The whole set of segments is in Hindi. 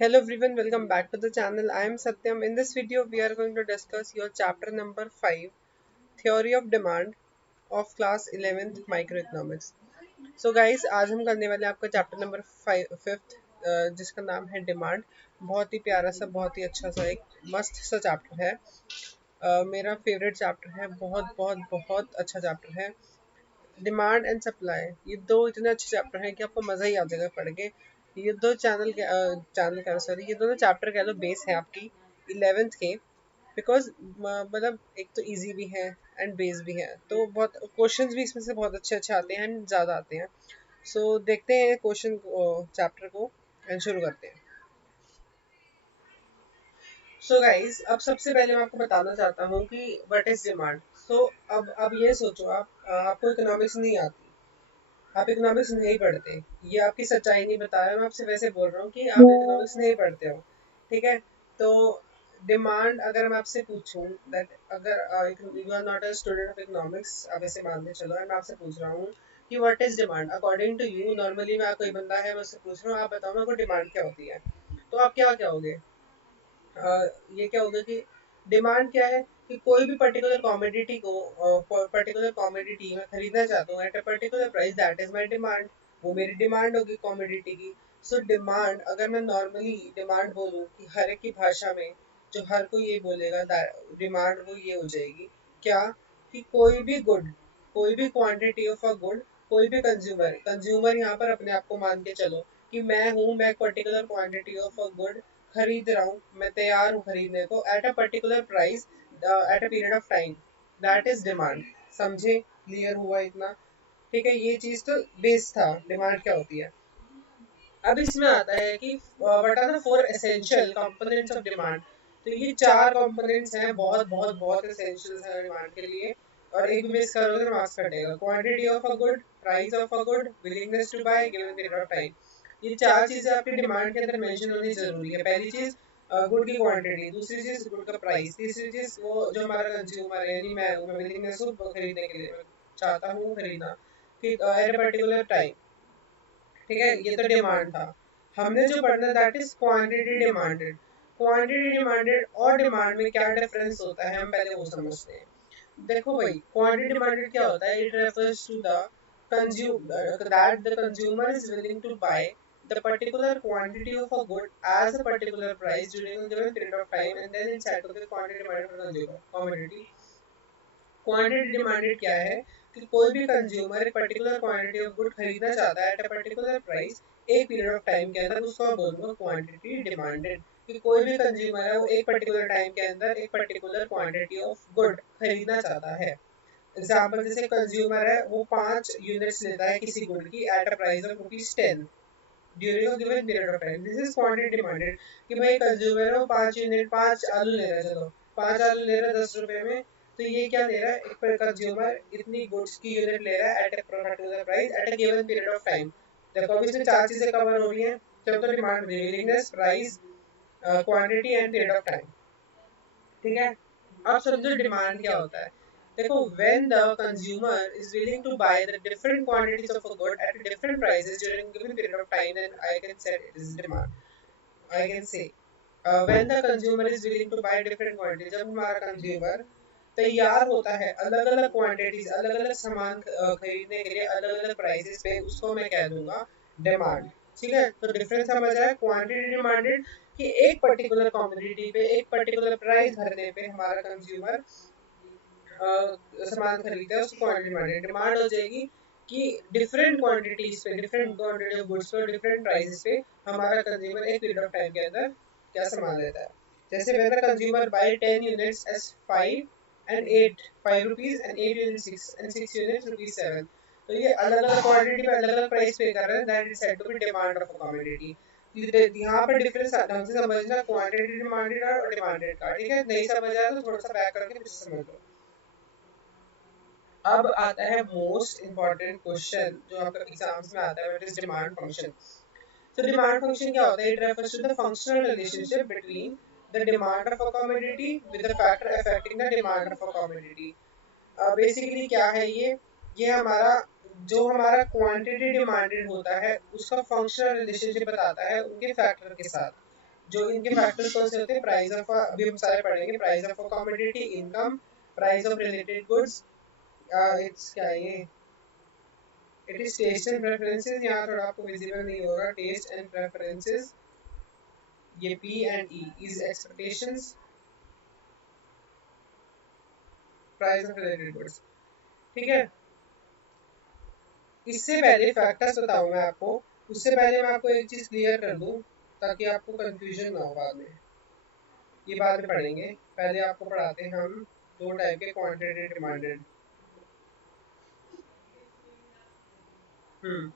Hello everyone, welcome back to the channel. I am Satyam. In this video, we are going to discuss your chapter number 5, Theory of Demand of class 11th Microeconomics. So guys, आज हम करने वाले हैं आपका चैप्टर नंबर 5th जिसका नाम है डिमांड। बहुत ही प्यारा सा, बहुत ही अच्छा सा, एक मस्त सा चैप्टर है। मेरा फेवरेट चैप्टर है, बहुत बहुत बहुत अच्छा चैप्टर है। डिमांड एंड सप्लाई, ये दो इतने अच्छे चैप्टर हैं कि आपको मज़ा ही आ जाएगा पढ़ के। ये दो चैनल कह सॉरी, ये दोनों चैप्टर कह लो बेस है आपकी 11th के। बिकॉज मतलब एक तो इजी भी है एंड बेस भी है, तो बहुत क्वेश्चंस भी इसमें से बहुत अच्छे अच्छे आते हैं एंड ज़्यादा आते हैं। सो देखते हैं क्वेश्चन चैप्टर को एंड शुरू करते हैं। सो गाइस, अब सबसे पहले मैं आपको बताना चाहता हूँ कि व्हाट इज डिमांड। सो अब ये सोचो, आपको इकोनॉमिक्स नहीं आती, आप इकोनॉमिक्स नहीं पढ़ते, ये आपकी सच्चाई नहीं बता रहा, मैं आपसे वैसे बोल रहा हूँ कि आप इकोनॉमिक्स नहीं पढ़ते हो। ठीक है, तो डिमांड अगर मैं आपसे पूछूं दैट, अगर you are not a student of economics, आप ऐसे मान के चलो, मैं आपसे पूछ रहा हूँ कि what is demand according to you. Normally मैं कोई बंदा है, मैं उससे पूछ रहा हूँ, आप बताओ मेरे को डिमांड क्या होती है, तो आप क्या क्या होगे। ये क्या होगा कि डिमांड क्या है कि कोई भी पर्टिकुलर कमोडिटी को पर्टिकुलर कमोडिटी में खरीदना चाहता हूँ at a particular price, that is my demand. वो मेरी डिमांड होगी कमोडिटी की। सो डिमांड, अगर मैं नॉर्मली डिमांड बोलूँ कि हर एक की भाषा में जो हर कोई ये बोलेगा, डिमांड वो ये हो जाएगी क्या, कि कोई भी गुड, कोई भी क्वांटिटी ऑफ अ गुड, कोई भी कंज्यूमर, कंज्यूमर यहाँ पर अपने आप को मान के चलो कि मैं हूँ, मैं particular quantity of a good खरीद रहा हूँ, मैं तैयार हूँ खरीदने को at a particular price at a period of time, that is demand. समझे, क्लियर हुआ इतना। ठीक है, ये चीज तो बेस था डिमांड क्या होती है। अब इसमें आता है कि what are the four essential components of demand. तो ये चार कंपोनेंट्स हैं, बहुत बहुत बहुत एसेंशियल है डिमांड के लिए, और एक भी मिस करोगे तो मार्क्स कटेगा। Quantity of a good, price of a good, willingness to buy given period of time. ये चार चीजें आपकी डिमांड के अंदर मेंशन होनी जरूरी है। पहली चीज गुड की क्वांटिटी, दूसरी चीज गुड का प्राइस, तीसरी चीज वो जो हमारा कंज्यूमर है, यानी मैं हूँ, मैं विलिंगनेस हूँ खरीदने के लिए, मैं चाहता हूँ खरीदना कि एट अ पर्टिकुलर टाइम। ठीक है, ये तो डिमांड था। हमने जो पढ़ना that is quantity demanded. Quantity demanded और डिमांड में क्या डिफरेंस होता है, हम पहले वो समझते हैं। देखो भाई, क्वांटिटी डिमांडेड क्या होता है, it refers to the that the consumer is willing to buy the particular quantity of a good as a particular price during a given period of time, and then it's said to be quantity demanded for consumer commodity। Quantity demanded क्या है कि कोई भी कंज्यूमर एक पर्टिकुलर क्वांटिटी ऑफ गुड खरीदना चाहता है एट अ पर्टिकुलर प्राइस एक पीरियड ऑफ टाइम के अंदर, उसको मैं बोलूंगा क्वांटिटी डिमांडेड। कि कोई भी कंज्यूमर है वो एक पर्टिकुलर टाइम के अंदर एक पर्टिकुलर क्वांटिटी ऑफ गुड खरीदना चाहता है। एग्जाम्पल, जैसे कंज्यूमर है वो 5 यूनिट्स लेता है किसी गुड की at a price of ₹10 during a given period of time, this is quantity demanded. कि भाई कंज्यूमर है वो 5 यूनिट, 5 आलू ले रहा है, चलो 5 आलू ले रहा है 10 रुपए में, तो ये क्या ले रहा है, एक कंज्यूमर इतनी गुड्स की यूनिट ले रहा है at a particular price at a given period of time. देखो अब इसमें चार चीजें कवर हो रही हैं, जब तो डिमांड हो रही है, willingness, price, quantity and period of time. ठीक है, अब समझो डिमांड क्या होता है। देखो, when the consumer is willing to buy the different quantities of a good at different prices during a given period of time, then I can say it is demand। I can say when the consumer is willing to buy different quantities, जब हमारा कंज्यूमर तैयार होता है अलग अलग क्वांटिटीज, अलग अलग सामान खरीदने के लिए अलग अलग प्राइसेस पे, उसको मैं कह दूंगा डिमांड। ठीक है, तो डिफरेंस समझ आया। क्वांटिटी डिमांडेड कि एक पर्टिकुलर कमोडिटी पे एक पर्टिकुलर प्राइस भरने पे हमारा कंज्यूमर सामान खरीदता है, उसकी क्वांटिटी डिमांडेड। डिमांड हो जाएगी कि डिफरेंट क्वांटिटीज पे, डिफरेंट क्वांटिटी ऑफ गुड्स पे, डिफरेंट प्राइसेस पे हमारा कंज्यूमर एक पीरियड ऑफ टाइम के अंदर क्या सामान लेता है। जैसे when the consumer buy 10 units as 5 and 8 5 rupees and 8 units 6 and 6 units rupees 7, तो ये अलग अलग क्वांटिटी पे अलग अलग प्राइस पे कर रहे हैं, that is said to be demand of a commodity. यहाँ पर डिफरेंस ढंग से समझना, क्वांटिटी डिमांडेड और डिमांडेड का। ठीक है, नहीं समझ आया तो थोड़ा सा बैक करके फिर समझ लो। अब आता है मोस्ट इम्पॉर्टेंट क्वेश्चन जो आपका एग्जाम्स में आता है, व्हाट इज डिमांड फंक्शन। तो डिमांड फंक्शन क्या होता है, it refers to the functional relationship between the demand of a commodity with the factor affecting the demand of a commodity. Basically क्या है ये हमारा जो हमारा क्वांटिटी डिमांडेड होता है उसका फंक्शनल रिलेशनशिप बताता है उनके फैक्टर के साथ। जो इनके फैक्टर्स कौन से होते हैं, प्राइस ऑफ, अभी हम सारे पढ़ेंगे, price of a commodity, income, price of related goods, it's क्या है ये, it is taste and preferences, यहाँ थोड़ा आपको विजिबल नहीं होगा, टेस्ट एंड प्रेफरेंसेस, ये P and E is expectations, price of related goods, ठीक है। इससे पहले फैक्टर्स बताऊं मैं आपको, उससे पहले मैं आपको एक चीज क्लियर कर दूं ताकि आपको कंफ्यूजन ना हो बाद में, ये बाद में पढ़ेंगे, पहले आपको पढ़ाते हैं हम दो टाइप के, क्वांटिटेटिव डिमांडेड। हम्म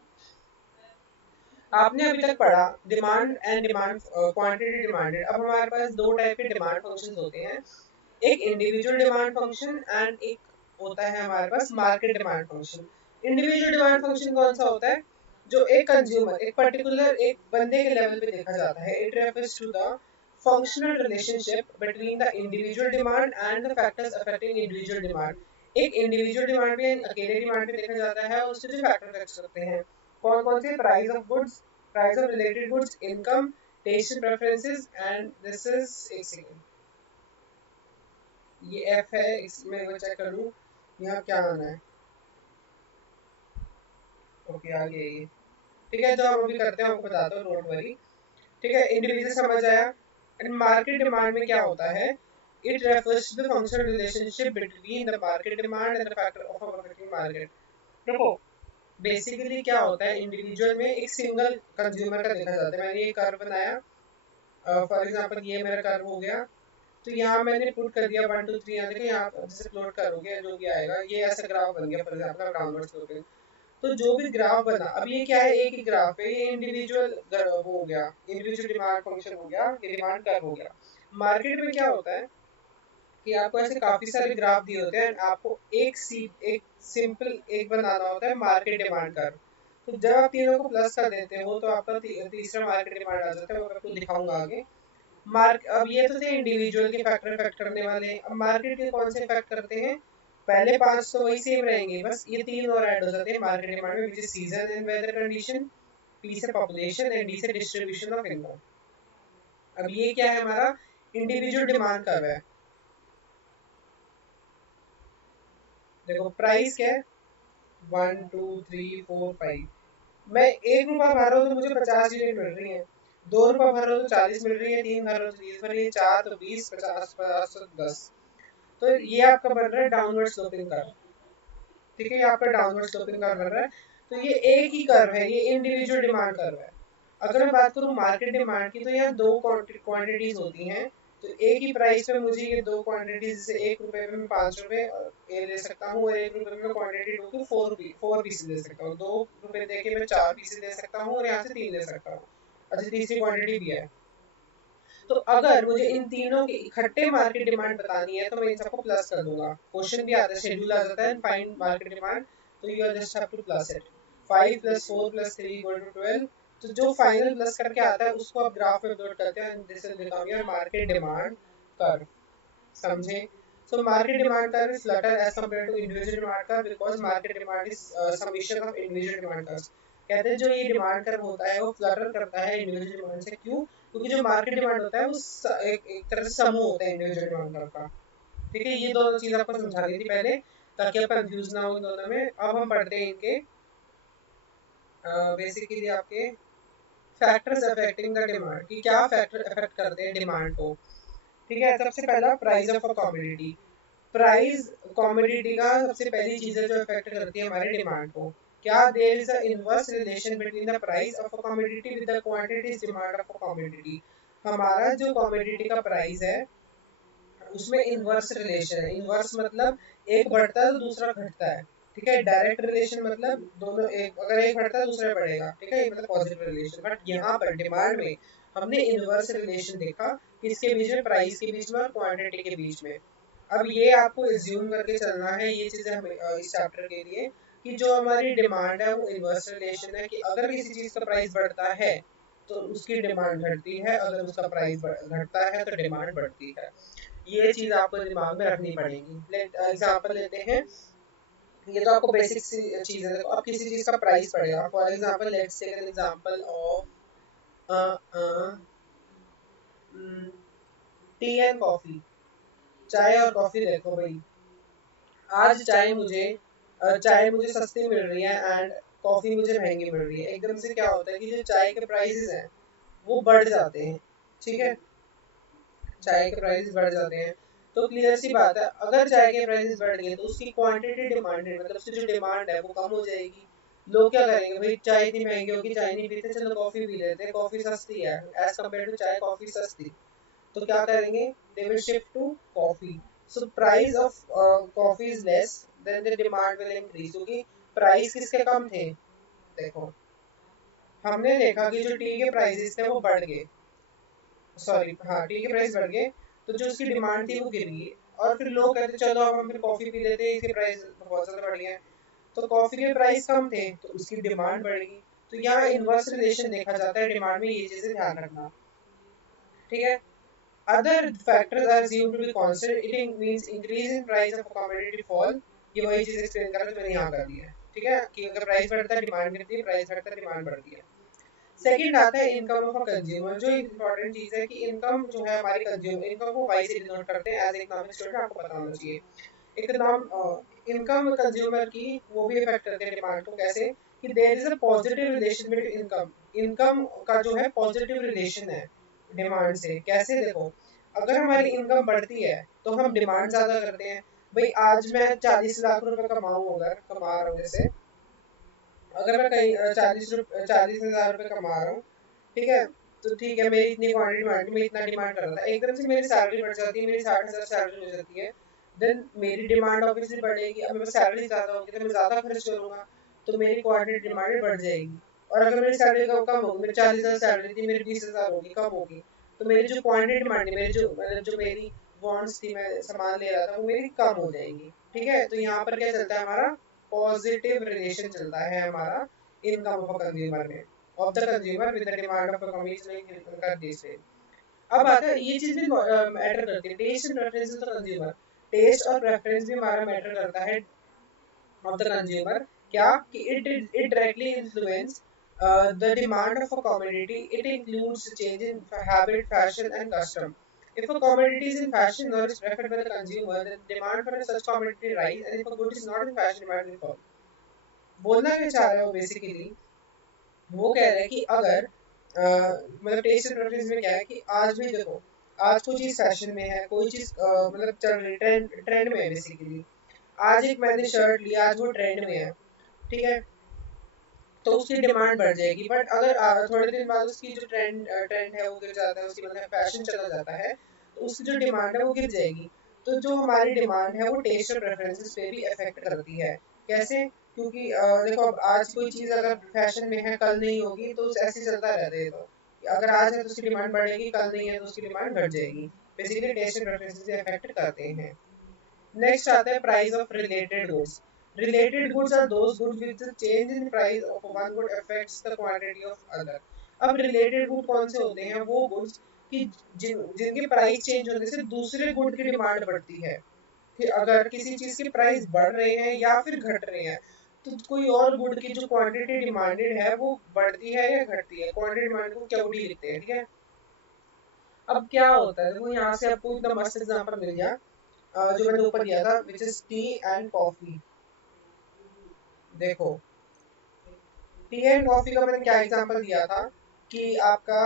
आपने अभी तक पढ़ा demand and demand, quantity demanded. अब हमारे पास दो टाइप के डिमांड फंक्शंस होते हैं, एक इंडिविजुअल डिमांड फंक्शन एंड एक होता है हमारे पास market demand function. Individual demand function कौन सा होता है, जो एक कंज्यूमर, एक पर्टिकुलर एक बंदे के लेवल पे देखा जाता है, it refers to the functional relationship between the individual demand and the factors affecting individual demand. एक इंडिविजुअल डिमांड पे, अकेले डिमांड पे देखा जाता है, उससे जो फैक्टर अफेक्ट करते हैं कौन कौन से, price of goods, price of related goods, income, taste preferences and this is, एक सेकंड, ये एफ है, इसमें मैं चेक कर लूं यहाँ क्या आना है, ओके आ गया ये, ठीक है। जो हम अभी करते हैं आपको बताता हूँ, डोंट वरी, ठीक है। इंडिविजुअल समझ आया। एंड मार्केट डिमांड में क्या होता है, it refers to the functional relationship between the market demand and the factor of affecting market. देखो बेसिकली क्या होता है, इंडिविजुअल में एक सिंगल कंज्यूमर का देखा जाता है, मैंने ये कर्व बनाया, फॉर एग्जांपल ये मेरा कर्व हो गया, तो यहाँ मैंने पुट कर दिया 1 2 3, यहाँ देखिए, यहाँ जैसे प्लॉट करोगे जो भी आएगा, ये ऐसा ग्राफ बन गया फॉर एग्जांपल डाउनवर्ड स्लोपिंग। तो जो भी ग्राफ बना, अब ये क्या है, एक ही ग्राफ है, ये इंडिविजुअल वो हो गया, इंडिविजुअल डिमांड फंक्शन हो गया, ये डिमांड कर्व हो गया। मार्केट में क्या होता है कि आपको ऐसे काफी सारे ग्राफ दिए होते हैं, आपको एक सिंपल एक बनाना होता है, मार्केट डिमांड कर्व। तो जब आप तीनों को प्लस कर देते हो तो आपका तीसरा मार्केट डिमांड आ जाता है, वो मैं आपको दिखाऊंगा आगे। मार्क अब ये तो थे इंडिविजुअल के फैक्टर इफेक्ट करने वाले, अब मार्केट के कौन से इफेक्ट करते हैं, पहले पांच तो वही सेम रहेंगे, बस ये तीन और ऐड हो जाते हैं मार्केट डिमांड में, which is season and weather condition, P से पॉपुलेशन एंड डी से डिस्ट्रीब्यूशन ऑफ इनकम। अब ये क्या है हमारा इंडिविजुअल डिमांड कर्व है, देखो प्राइस क्या है, 1 2 3 4 5, मैं 1 रुपया भर रहा हूँ तो मुझे 50 यूनिट मिल रही है, 2 रुपया भर रहा हूँ तो 40 मिल रही है, 3 भर रहा हूँ तो 30 भर रही है, 4 तो 20, 50 50 तो 10। तो ये आपका बन रहा है डाउनवर्ड स्लोपिंग कर्व, ठीक है, ये आपका डाउनवर्ड स्लोपिंग कर्व बन रहा है। तो ये एक ही कर्व है, ये इंडिविजुअल डिमांड कर्व है। अगर मैं बात करूँ मार्केट डिमांड की, तो यहाँ दो क्वांटिटीज होती हैं, तो एक ही प्राइस पे मुझे ये दो क्वांटिटीज, जैसे 1 रुपए में मैं 5 रुपए ये ले सकता हूँ, और 1 रुपए में क्वांटिटी लूँ तो 4 पीसेज ले सकता हूँ, 2 रुपए देके मैं 4 पीसेज ले सकता हूँ, और यहाँ से 3 ले सकता हूँ, अच्छा तीसरी क्वांटिटी भी है। तो अगर मुझे इन तीनों के इकट्ठे मार्केट डिमांड बतानी है तो मैं इन सबको प्लस कर दूंगा, क्वेश्चन भी आता है, शेड्यूल आ जाता है, फाइंड मार्केट डिमांड, तो you just have two plus it, 5 + 4 + 3 = 12। तो जो फाइनल प्लस करके आता है उसको आप ग्राफ में प्लॉट करते हैं, this will become your market demand curve, समझे। So market demand curve is flatter as compared to individual demand curve because market demand is summation of individual demand curves। कहते हैं जो ये डिमांड कर्व होता है वो फ्लटर करता है इंडिविजुअल डिमांड से, क्यों, क्योंकि जो मार्केट डिमांड होता है वो एक तरह से समूह होता है इंडिविजुअल डिमांड कर्व का, ठीक है। ये दोनों चीज आपको समझानी थी पहले ताकि आप कंफ्यूज ना हो इन दोनों में। अब हम पढ़ते हैं इनके बेसिकली आपके फैक्टर्स अफेक्टिंग द डिमांड, कि क्या फैक्टर अफेक्ट करते हैं डिमांड को, ठीक है। सबसे पहला price of a commodity, price commodity का सबसे पहली चीज है जो अफेक्ट करती है हमारे डिमांड को, क्या, there is a inverse relation between the price of a commodity with the quantities demand of a commodity. हमारा जो कमोडिटी का प्राइस है उसमें इनवर्स रिलेशन है, इनवर्स मतलब एक बढ़ता है तो दूसरा घटता है, ठीक है। डायरेक्ट रिलेशन मतलब दोनों, एक अगर एक बढ़ता है दूसरा बढ़ेगा, ठीक है, ये मतलब पॉजिटिव रिलेशन। बट यहाँ पर डिमांड में हमने इनवर्स रिलेशन देखा, किसके बीच में, प्राइस के बीच में और क्वांटिटी के बीच में। अब ये आपको एज्यूम करके चलना है ये चीजें हमें इस चैप्टर के लिए, कि जो हमारी डिमांड है वो इनवर्स रिलेशन है, कि अगर किसी चीज का प्राइस बढ़ता है तो उसकी डिमांड घटती है, अगर उसका प्राइस घटता है तो डिमांड बढ़ती है। ये चीज आपको दिमाग में रखनी पड़ेगी। एग्जांपल लेते हैं, ये तो आपको बेसिक सी चीज है, देखो अब किसी चीज का प्राइस बढ़ेगा, for example let's take an example of tea and coffee, चाय और कॉफी। देखो भाई, आज चाय मुझे सस्ती मिल रही है एंड कॉफी मुझे महंगी मिल रही है। एकदम से क्या होता है कि जो चाय के प्राइसेस हैं वो बढ़ जाते हैं, ठीक है, चाय के प्राइसेस बढ़ जाते हैं। तो क्लियर सी बात है, अगर चाय के प्राइसेस बढ़ गए तो उसकी क्वांटिटी डिमांडेड, मतलब उसकी जो डिमांड है वो कम हो जाएगी। लोग क्या करेंगे भाई, चाय इतनी महंगी होगी, चाय नहीं पीते, चलो कॉफी पी लेते हैं, कॉफी सस्ती है एज कम्पेयर टू चाय, कॉफी सस्ती। तो क्या करेंगे, they will shift to coffee. So price of coffee is less, then the demand will increase, क्योंकि प्राइस किसके कम थे। देखो, हमने देखा कि जो टी के प्राइसेस थे वो बढ़ गए, सॉरी हाँ, टी के प्राइस बढ़ गए, तो जो उसकी डिमांड थी वो गिर गई। और फिर लोग कहते चलो अब हम फिर कॉफी पी लेते हैं, इसके प्राइस बहुत ज्यादा बढ़ गए हैं। तो कॉफी के प्राइस कम थे तो उसकी डिमांड बढ़ेगी। तो यहाँ इनवर्स रिलेशन देखा जाता है डिमांड में, ये चीजें ध्यान रखना, ठीक है। Other factors are assumed to be constant. It means increase in price of a commodity fall. ये वही चीज एक्सप्लेन कर रहा है जो मैंने यहाँ कर दी है, ठीक है, कि अगर प्राइस बढ़ता है डिमांड गिरती है, प्राइस घटता है डिमांड बढ़ती है। सेकंड आता है इनकम ऑफ अ कंज्यूमर। जो इंपॉर्टेंट चीज है कि इनकम जो है हमारी कंज्यूमर इनकम को वाई से डिनोट करते हैं। एज इकोनॉमिक स्टूडेंट आपको पता होना चाहिए, इनकम कंज्यूमर की वो भी इफेक्ट करते हैं डिमांड को। कैसे कि there is a positive relation between income, income का जो है पॉजिटिव रिलेशन है डिमांड से। कैसे, देखो, अगर हमारी इनकम बढ़ती है तो हम डिमांड ज्यादा करते हैं। भाई आज मैं 40 लाख रुपए कमाऊं, अगर कमा रहा हूँ, जैसे अगर मैं कहीं 40,000 रुपए कमा रहा हूँ, ठीक है, तो ठीक है, मेरी इतनी क्वांटिटी डिमांड, मैं इतना डिमांड कर रहा था, एकदम से मेरी सैलरी बढ़ जाती है, मेरी 60,000 सैलरी हो जाती है, देन मेरी डिमांड ऑब्वियसली बढ़ेगी। अब मेरी सैलरी ज्यादा होगी तो मैं ज्यादा खर्च करूंगा, तो मेरी क्वांटिटी डिमांड बढ़ जाएगी। और अगर मेरी सैलरी कम होगी, मेरी 40,000 सैलरी थी, मेरी 20,000 होगी, कम होगी, तो मेरी जो क्वांटिटी डिमांड है, मेरी जो मतलब जो मेरी वांट्स थी, मैं सामान ले रहा था, वो मेरी कम हो जाएगी, ठीक है। तो यहाँ पर क्या चलता है, हमारा पॉजिटिव रिलेशन चलता है हमारा इनकम ऑफ अ कंज्यूमर में, of the consumer with the demand of the consumer का दिस वे। अब आता है, ये चीज भी मैटर करती है, taste and preference of the consumer. Taste और प्रेफरेंस भी हमारा मैटर करता है ऑफ द कंज्यूमर। क्या कि it directly influence the demand of a commodity. It includes change in habit, fashion, and custom. If a commodity is in fashion or is preferred by the consumer, then demand for such commodity rise, and if a good is not in fashion, demand will fall. बोलना क्या चाह रहे हो बेसिकली, वो कह रहे हैं कि अगर मतलब टेस्ट एंड प्रेफरेंस में क्या है कि आज भी देखो, आज कोई चीज फैशन में है, कोई चीज मतलब चल रही ट्रेंड ट्रेंड में है बेसिकली। आज एक मैंने शर्ट लिया, आज वो ट्रेंड में है, ठीक है, तो उसकी डिमांड बढ़ जाएगी। बट अगर थोड़े दिन बाद उसकी जो ट्रेंड है वो गिर जाता है, उसकी मतलब फैशन चला जाता है, तो उसकी जो डिमांड है वो गिर जाएगी। तो जो हमारी डिमांड है वो टेस्ट और प्रेफरेंसेस पे भी अफेक्ट करती है। कैसे, क्योंकि देखो, अब आज कोई चीज अगर फैशन में है, कल नहीं होगी, तो ऐसे चलता रहता है। तो अगर आज है तो उसकी डिमांड बढ़ेगी, कल नहीं है तो उसकी डिमांड घट जाएगी। बेसिकली टेस्ट और प्रेफरेंसेस अफेक्ट करते हैं। नेक्स्ट आता है price of related goods. Related goods are those goods which the change in price of one good affects the quantity of other. अब रिलेटेड गुड कौन से होते हैं, वो गुड्स कि जिनके प्राइस चेंज होने से दूसरे गुड की डिमांड बढ़ती है। कि अगर किसी चीज के प्राइस बढ़ रहे हैं या फिर घट रहे हैं, तो कोई और गुड की जो क्वांटिटी डिमांडेड है वो बढ़ती है या घटती है। क्वांटिटी डिमांड को क्यूडी लिखते हैं, ठीक है। अब क्या होता है, देखो यहाँ से आपको इतना मस्त एग्जांपल मिल गया जो मैंने ऊपर दिया था, which is T and coffee. देखो, टी एंड कॉफी का मैंने क्या एग्जांपल दिया था कि आपका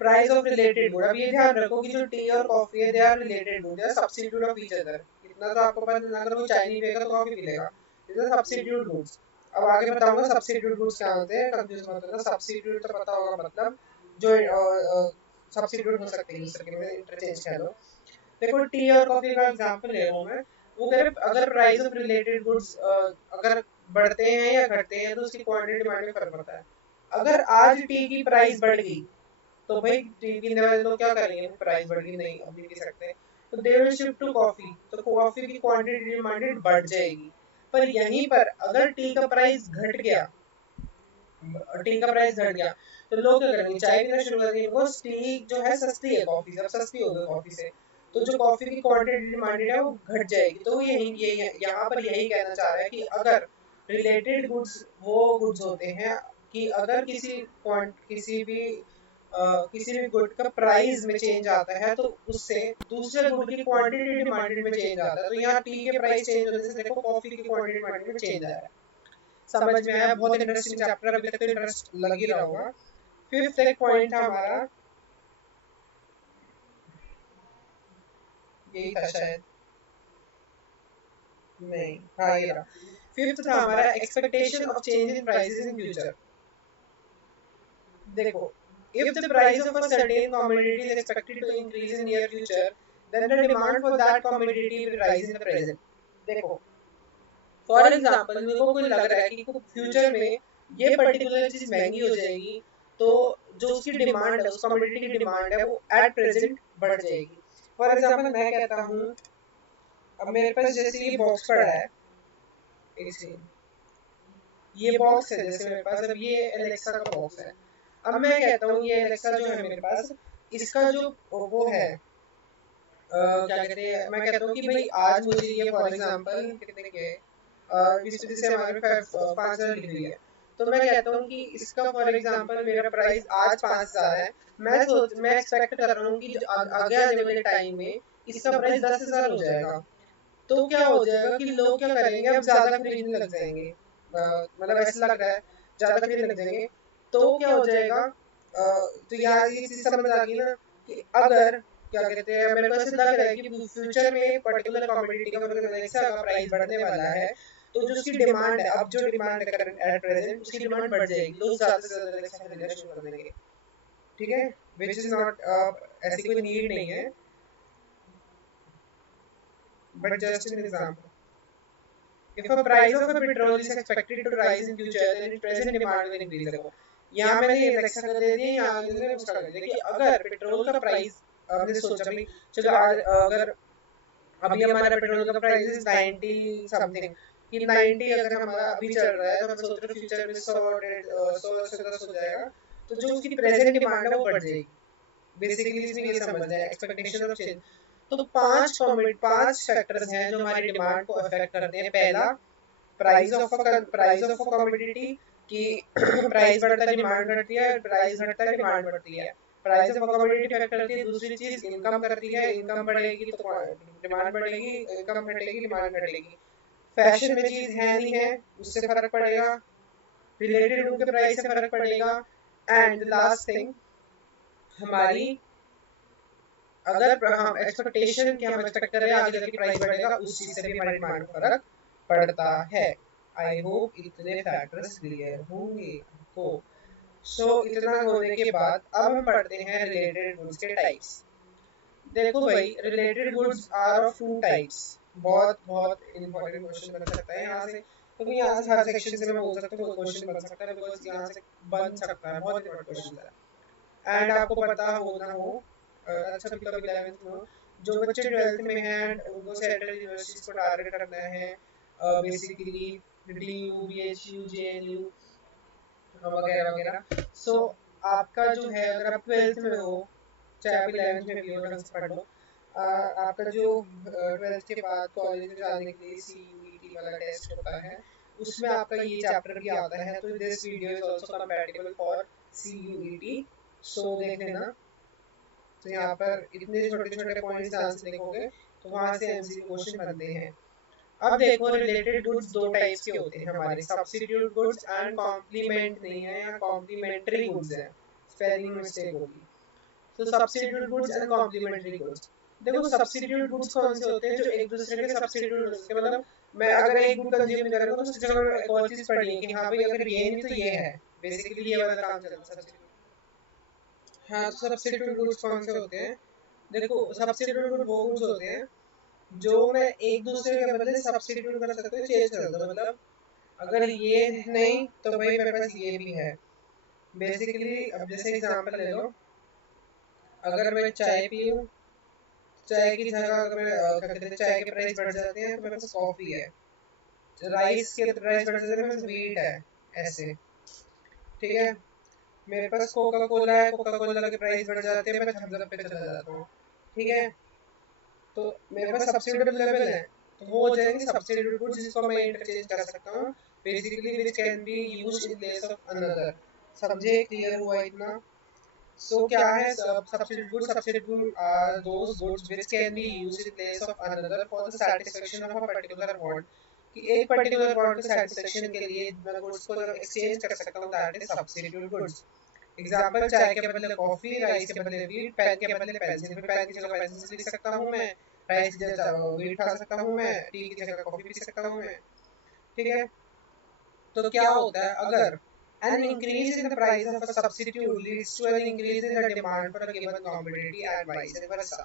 प्राइस ऑफ रिलेटेड गुड। अब ये ध्यान रखो कि जो टी और कॉफी है, they are related good, they are substitute of each other. इतना तो आपको पता है, अगर वो चाय नहीं पिएगा तो कॉफी पी लेगा, दिस आर सब्स्टिट्यूट गुड्स। अब आगे बताऊंगा सब्स्टिट्यूट गुड्स क्या होते हैं, कंफ्यूज मत होना। सब्स्टिट्यूट तो पता होगा, मतलब जो सब्स्टिट्यूट हो सकते हैं दूसरे के में, इंटरचेंज कह लो। देखो, टी और कॉफी का एग्जांपल ले रहा हूँ मैं। वो कह रहे अगर प्राइस ऑफ रिलेटेड गुड्स अगर बढ़ते हैं या घटते हैं तो उसकी क्वांटिटी डिमांड में फर्क पड़ता है। अगर आज टी की प्राइस बढ़ गई तो भाई टी पीने वाले लोग क्या करेंगे, प्राइस बढ़ गई, नहीं अभी पी सकते, तो they will shift to coffee, तो कॉफी की क्वांटिटी डिमांडेड बढ़ जाएगी। पर यहीं पर अगर टी का प्राइस घट गया, टी का प्राइस घट गया, तो लोग क्या करेंगे, चाय पीना शुरू कर देंगे। बिकॉज टी जो है सस्ती है कॉफी से, अब सस्ती हो गई कॉफी से, तो जो कॉफी की क्वांटिटी डिमांडेड है वो घट जाएगी। तो यही यहाँ पर यही कहना चाह रहा है कि अगर रिलेटेड गुड्स वो गुड्स होते हैं कि अगर किसी भी किसी भी गुड का प्राइस में चेंज आता है तो उससे दूसरे गुड की क्वांटिटी डिमांडेड में चेंज आता है। तो यहाँ टी के प्राइस चेंज होने से देखो कॉफी की क्वांटिटी डिमांडेड में चेंज आया है। समझ में आया? बहुत इंटरेस्टिंग चैप्टर, अभी तक तो इंटरेस्ट लग ही रहा होगा। फिफ्थ एक पॉइंट था हमारा, यही था शायद, नहीं, हाँ ये रहा। फिफ्थ था हमारा expectation of change in prices in future. देखो, if the price of a certain commodity is expected to increase in near future, then the demand for that commodity will rise in the present. देखो, फॉर एग्जाम्पल मेरे को कोई लग रहा है कि फ्यूचर में ये पर्टिकुलर चीज महंगी हो जाएगी, तो जो उसकी डिमांड है, उस कमोडिटी की डिमांड है, वो एट प्रेजेंट बढ़ जाएगी। फॉर एग्जाम्पल मैं कहता हूँ, अब मेरे पास जैसे ये बॉक्स पड़ा है, इसे ये बॉक्स है जैसे मेरे पास, अब ये एलेक्सा का बॉक्स है। अब मैं कहता हूँ ये एलेक्सा जो है मेरे पास, इसका जो वो है, क्या कहते हैं, मैं कहता हूँ कि भाई आज मुझे ये फॉर एग्जांपल कितने के, जैसे हमारे 5,000 लिख रही है, तो मैं कहता हूँ कि इसका फॉर एग्जांपल मेरा प्राइस आज 5,000 है। मैं एक्सपेक्ट कर रहा हूँ कि आगे आने वाले टाइम में इसका प्राइस 10,000 हो जाएगा। तो क्या हो जाएगा कि लोग क्या करेंगे, अब ज्यादा खरीदने लग जाएंगे, मतलब ऐसा लग रहा है ज्यादा खरीदने लग जाएंगे। तो क्या हो जाएगा, तो यहाँ ये चीज समझ आ गई ना कि अगर क्या कहते हैं, मेरे को ऐसा लग रहा है कि फ्यूचर में पर्टिकुलर कमोडिटी का मतलब एलेक्सा का प्राइस बढ़ने वाला है, तो जो उसकी डिमांड है, अब जो डिमांड है करंट एट प्रेजेंट, उसकी डिमांड बढ़ जाएगी, लोग ज्यादा से ज्यादा एलेक्सा खरीदना शुरू कर देंगे। ठीक है, विच इज नॉट, ऐसी कोई नीड नहीं है, but just an example. If a price of a petrol is expected to rise in future, then its present demand will increase. देखो, यहाँ मैंने ये एलेक्सा का दे दिया, यहाँ मैंने उसका कर दिया कि अगर पेट्रोल का प्राइस, हमने सोचा भाई चलो आज अगर अभी हमारा पेट्रोल का प्राइस इज 90 समथिंग, कि 90 अगर हमारा अभी चल रहा है, तो हम सोच रहे हैं फ्यूचर में 100 110 हो जाएगा, तो जो उसकी प्रेजेंट डिमांड है वो बढ़ जाएगी। बेसिकली इसमें ये समझना है एक्सपेक्टेशन ऑफ चेंज। तो पांच फैक्टर्स हैं जो हमारी डिमांड को अफेक्ट करते हैं। पहला, प्राइस ऑफ अ कमोडिटी, कि प्राइस बढ़ता है डिमांड बढ़ती है, प्राइस घटता है डिमांड बढ़ती है। Price of a commodity effect करती है। दूसरी चीज इनकम करती है, इनकम बढ़ेगी तो डिमांड बढ़ेगी, इनकम घटेगी डिमांड घटेगी। फैशन में चीज है नहीं है, उससे फर्क पड़ेगा, रिलेटेड उनके प्राइस से फर्क पड़ेगा। एंड लास्ट थिंग, हमारी अगर हम एक्सपेक्टेशन कि हम एक्सपेक्ट कर रहे हैं आगे जाके प्राइस बढ़ेगा, उस चीज से भी हमारी डिमांड में फर्क पड़ता है। आई होप इतने फैक्टर्स क्लियर होंगे आपको। सो इतना होने के बाद अब हम पढ़ते हैं रिलेटेड गुड्स के टाइप्स। देखो भाई, related goods are of two types. बहुत बहुत इंपॉर्टेंट क्वेश्चन बन सकता है यहाँ से, क्योंकि यहाँ से हर सेक्शन से मैं बोल सकता हूँ क्वेश्चन बन सकता है, बिकॉज यहाँ से बन सकता है, बहुत इंपॉर्टेंट क्वेश्चन है। एंड आपको पता हो ना हो, अच्छा भी कभी 11th में हो, जो बच्चे 12th में हैं उनको सेंट्रल यूनिवर्सिटीज को टारगेट करना है, बेसिकली डीयू, बीएचयू, जेएनयू वगैरह वगैरह। सो आपका जो है, अगर आप 12th में हो, चाहे आप 11th में भी हो, ढंग से पढ़ लो। आपका जो 12th के बाद कॉलेज में जाने के लिए सीयूईटी वाला टेस्ट होता है, उसमें आपका ये चैप्टर भी आता है। तो this video is also compatible for CUET, so देख लेना। तो यहाँ पर इतने छोटे छोटे पॉइंट्स ध्यान से देखोगे तो वहां से एमसीक्यू क्वेश्चन बनते हैं। अब देखो, रिलेटेड गुड्स दो टाइप्स के होते हैं हमारे, सब्स्टिट्यूट गुड्स एंड कॉम्प्लीमेंट नहीं है, या कॉम्प्लीमेंट्री गुड्स है, स्पेलिंग मिस्टेक होगी। तो substitute goods and complementary goods. देखो, सब्स्टिट्यूट गुड्स कौन से होते हैं, जो एक दूसरे के सब्स्टिट्यूट होते हैं, मतलब मैं अगर एक गुड कंज्यूम नहीं करूंगा तो उसकी जगह एक और चीज पढ़नी है कि हाँ भाई अगर ये नहीं तो ये है, बेसिकली ये वाला काम चलता है सब्स्टिट्यूट। हाँ, तो सब्स्टिट्यूट गुड्स कौन से होते हैं? देखो, सब्स्टिट्यूट गुड वो गुड्स होते हैं जो मैं एक दूसरे के बदले सब्स्टिट्यूट कर सकता हूँ, चेंज कर सकता हूँ। मतलब अगर ये नहीं तो भाई मेरे पास ये भी है। बेसिकली अब जैसे एग्जांपल ले लो, अगर मैं चाय पीऊँ, चाय की जगह अगर मैं क्या कहते हैं चाय के प्राइस बढ़ जाते हैं, तो मेरे पास कॉफी है। राइस बढ़ जाते हैं, मेरे पास वीट है, ऐसे। ठीक है, मेरे पास कोका कोला है, कोका कोला के प्राइस बढ़ जाते हैं, मैं थम्स अप पे चला जाता हूँ। ठीक है, तो मेरे पास सब्स्टिट्यूट अवेलेबल है, तो वो हो जाएंगे सब्स्टिट्यूट गुड्स, जिसको मैं इंटरचेंज कर सकता हूँ, basically which can be used in place of another. समझे? क्लियर हुआ इतना? So क्या है substitute goods? Substitute goods are those goods which can be used in place of another for the satisfaction of a particular want. कि एक particular want के satisfaction के लिए मैं goods को exchange कर सकता हूँ, that is substitute goods. Example, चाय के बदले कॉफी, राइस के बदले वीट, पेन के बदले पेंसिल। पेन की जगह पेंसिल लिख सकता हूँ मैं, राइस की जगह वीट खा सकता हूँ मैं, टी की जगह कॉफी पी सकता हूँ मैं। ठीक है, तो क्या होता है अगर an increase in the price of a substitute leads to an increase in the demand for a given commodity and vice versa.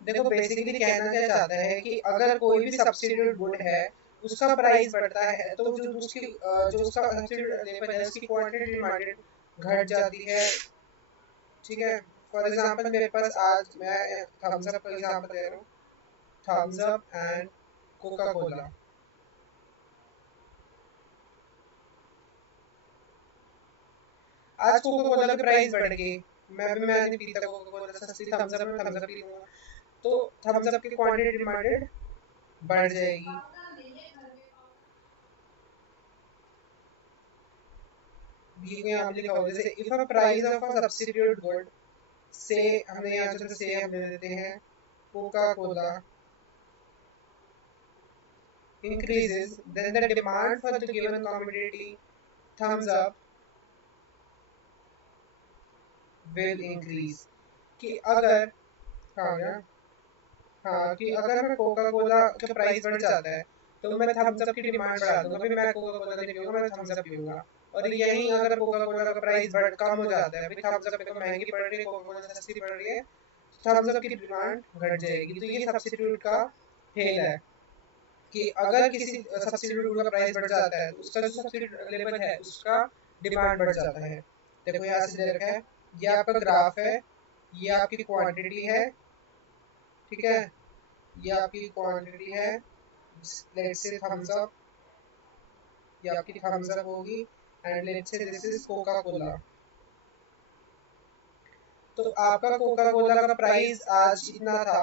देखो बेसिकली कहना क्या चाहता है कि अगर कोई भी सब्स्टिट्यूट गुड है उसका प्राइस बढ़ता है तो जो उसकी जो उसका सब्स्टिट्यूट लेवल है उसकी क्वांटिटी डिमांडेड घट जाती है। ठीक है, फॉर एग्जांपल मेरे पास आज मैं थम्स अप का एग्जांपल दे रहा हूँ, Thums Up and Coca Cola. आज कोका कोला की प्राइस बढ़ गई, मैं नहीं पीता कोका कोला, सस्ती थम्स अप में थम्स अप पी लूंगा, तो थम्स अप की क्वांटिटी डिमांडेड बढ़ जाएगी। बीच में यहाँ पे लिखा होगा जैसे if a price of a substitute good से, हमने यहाँ जो से हम ले लेते हैं Coca Cola increases, then the demand for the given commodity thumbs up will increase। कि अगर हाँ ना हाँ कि अगर मैं कोका कोला का प्राइस बढ़ जाता है तो मैं थम्स अप की डिमांड बढ़ा दूंगा, फिर मैं कोका कोला नहीं पीऊंगा, मैं थम्स अप पीऊंगा। और यही अगर कोका कोला का प्राइस बढ़ कम हो जाता है, थम्स अप तो महंगी पड़ रही है, कोका कोला सस्ती पड़ रही है, थम्स अप की डिमांड घट जाएगी। तो ये सब्स्टिट्यूट का खेल है कि अगर किसी सब्स्टिट्यूट का प्राइस बढ़ जाता है तो उसका जो सब्स्टिट्यूट लेवल है उसका डिमांड बढ़ जाता है। देखो यहाँ से दे रखा है, ये आपका ग्राफ है, ये आपकी क्वांटिटी है। ठीक है, ये आपकी क्वांटिटी है, लेट्स से थम्स अप, ये आपकी थम्स अप होगी and let's say this is Coca Cola. तो आपका कोका कोला का प्राइस आज इतना था,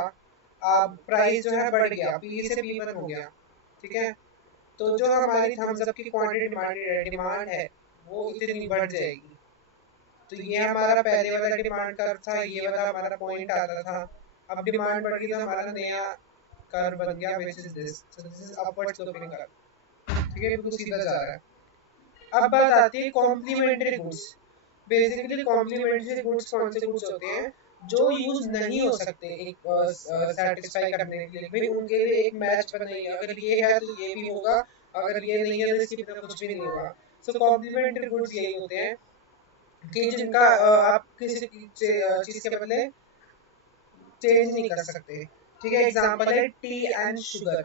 अब प्राइस जो है बढ़ गया, पी से पी1 हो गया। ठीक है, तो जो हमारी थम्स अप की क्वांटिटी डिमांड है वो इतनी बढ़ जाएगी। तो ये हमारा पहले वाला डिमांड कर्व था, ये वाला हमारा पॉइंट आता था। अब डिमांड बढ़ गई तो हमारा नया कर्व बन गया which is this, so this is upward sloping curve. ठीक है, बिल्कुल सीधा जा रहा है। अब बात आती है complementary goods. Basically complementary goods कौन से गुड्स होते हैं जो यूज नहीं हो सकते एक सेटिस्फाई करने के लिए, भाई उनके लिए एक मैच बनाइए, अगर ये है तो ये भी होगा, अगर ये नहीं है तो इसकी तरह कुछ भी नहीं होगा। सो कॉम्प्लीमेंट्री गुड्स यही होते हैं कि जिनका आप किसी चीज के बदले चेंज नहीं कर सकते। ठीक है, एग्जांपल है टी एंड शुगर।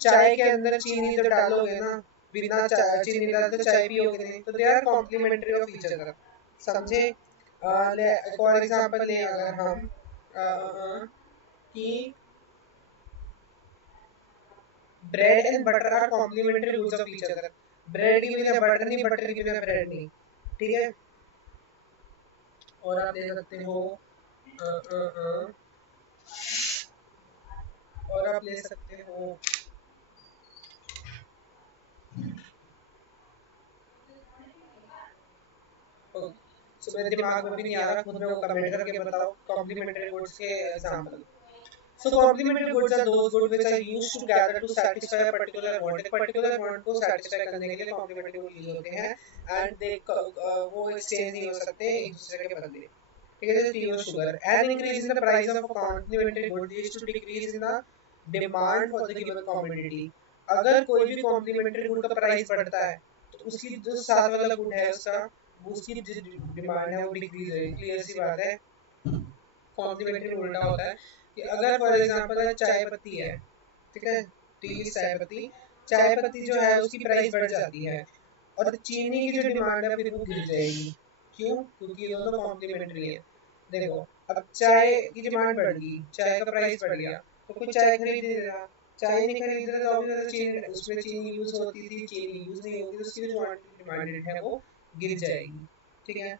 चाय के अंदर चीनी जब डालोगे ना, बिना चीनी डाले तो चाय पियोगे नहीं, तो they are complementary of each other. समझे? एक और एग्जांपल लें अगर हम कि bread and butter are complementary goods of each other. Bread के बिना बटर नहीं, बटर के बिना ब्रेड नहीं। ठीक है, और आप ले सकते हो और आप ले सकते हो सो मेरे दिमाग में भी नहीं आ रहा, खुद में वो कमेंट करके बताओ कॉम्प्लीमेंट्री गुड्स के example. So complementary goods are those goods which are used together to satisfy a particular want। एक particular want को satisfy करने के लिए complementary good use होते हैं and they वो exchange नहीं हो सकते एक दूसरे के बदले। ठीक है, जैसे टी और sugar. An increase in the price of a complementary good leads to decrease in the demand for the given commodity। अगर कोई भी complementary good का प्राइस बढ़ता है तो उसकी जो साथ वाला गुड है उसकी डिमांड है वो डिक्रीज होगी। क्लियर सी बात है। कॉम्प्लीमेंट्री उल्टा होता है कि अगर फॉर एग्जांपल चाय पत्ती है, ठीक है, टी चाय पत्ती जो है उसकी प्राइस बढ़ जाती है और चीनी की जो डिमांड है फिर वो गिर जाएगी। क्यों? क्योंकि ये दोनों कॉम्प्लीमेंट्री है। देखो, अब चाय की डिमांड बढ़ गई, चाय का प्राइस बढ़ गया, तो कोई चाय खरीद नहीं रहा, चाय नहीं खरीद रहा तो ऑब्वियसली चीनी, उसमें चीनी यूज होती थी, चीनी यूज नहीं होगी तो उसकी जो डिमांड है वो गिर जाएगी। ठीक है,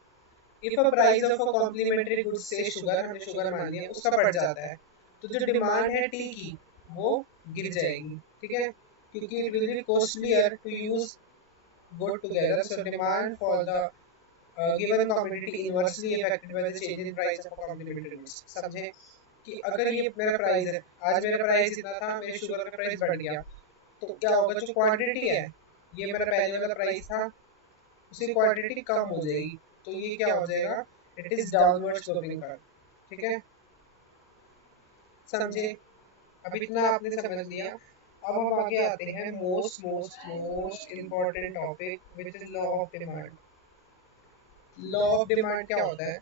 if a price of a complementary goods से शुगर, हमने शुगर मान लिया, उसका बढ़ जाता है तो जो डिमांड है टी की वो गिर जाएगी। ठीक है, क्योंकि it will be costlier to use both together, so demand for the given commodity inversely affected by the change in price of a complementary goods। समझे कि अगर ये मेरा प्राइस है, आज मेरा प्राइस इतना था, मेरे शुगर का प्राइस बढ़ गया, तो क्या होगा, जो क्वांटिटी है, ये मेरा पहले वाला प्राइस था, उसकी क्वांटिटी कम हो जाएगी, तो ये क्या हो जाएगा, it is downward sloping curve. ठीक है, समझे? अब इतना आपने समझ लिया। अब हम आगे आते हैं most most most important topic which is law of demand. Law of demand क्या होता है?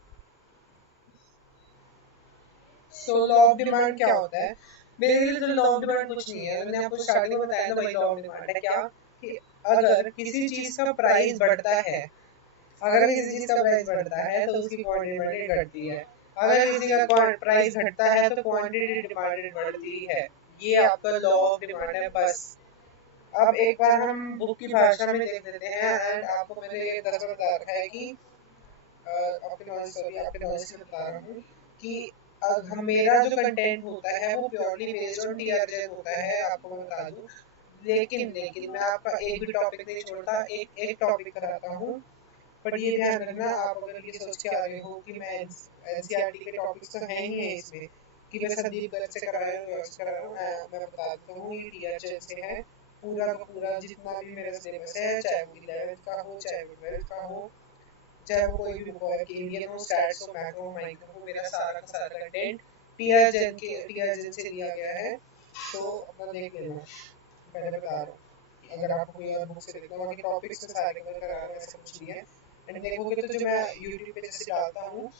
सो लॉ ऑफ डिमांड क्या होता है? मेरे लिए तो लॉ ऑफ डिमांड कुछ नहीं है, मैंने आपको स्टार्टिंग में बताया ना, वही लॉ ऑफ डिमांड है। क्या कि अगर किसी चीज का प्राइस बढ़ता है, अगर किसी चीज का प्राइस बढ़ता है तो उसकी क्वांटिटी घटती है, अगर किसी का प्राइस घटता है तो क्वांटिटी डिमांडेड बढ़ती है। ये आपका लॉ ऑफ डिमांड है बस। अब एक बार हम बुक की भाषा में देख लेते हैं, एंड आपको मैंने ये दस बार बता रखा है कि आपके नॉलेज, सॉरी आपके नॉलेज से बता रहा हूँ कि हम मेरा जो कंटेंट होता है वो प्योरली बेस्ड ऑन टीआरजेन होता है, आपको मैं बता दूं। लेकिन लेकिन मैं आपका एक भी टॉपिक नहीं छोड़ता, एक एक टॉपिक कराता हूँ। पर ये ध्यान रखना, आप अगर ये सोच के आ रहे हो कि मैं एनसीईआरटी के टॉपिक्स तो हैं ही हैं इसमें, कि मैं संदीप गर्ग से करा रहा हूँ, करा रहा हूँ, मैं बता देता हूँ ये टीआरजेन से है। पूरा का पूरा जितना भी मेरा सिलेबस है, चाहे वो 11th का हो, चाहे वो 12th का हो, चाहे वो कोई भी बुक हो, केवीएन हो, स्टैट्स हो, मैक्रो हो, माइक्रो हो, मेरा सारा का सारा कंटेंट टीआरजेन से लिया गया है। तो अपना देख लेना, पहले बता रहा हूँ कि अगर आपको कोई और बुक से देखना, बाकी टॉपिक्स में सारे कवर करा रहा हूँ, ऐसा कुछ नहीं है। एंड देखोगे तो जो मैं यूट्यूब पे जैसे डालता हूँ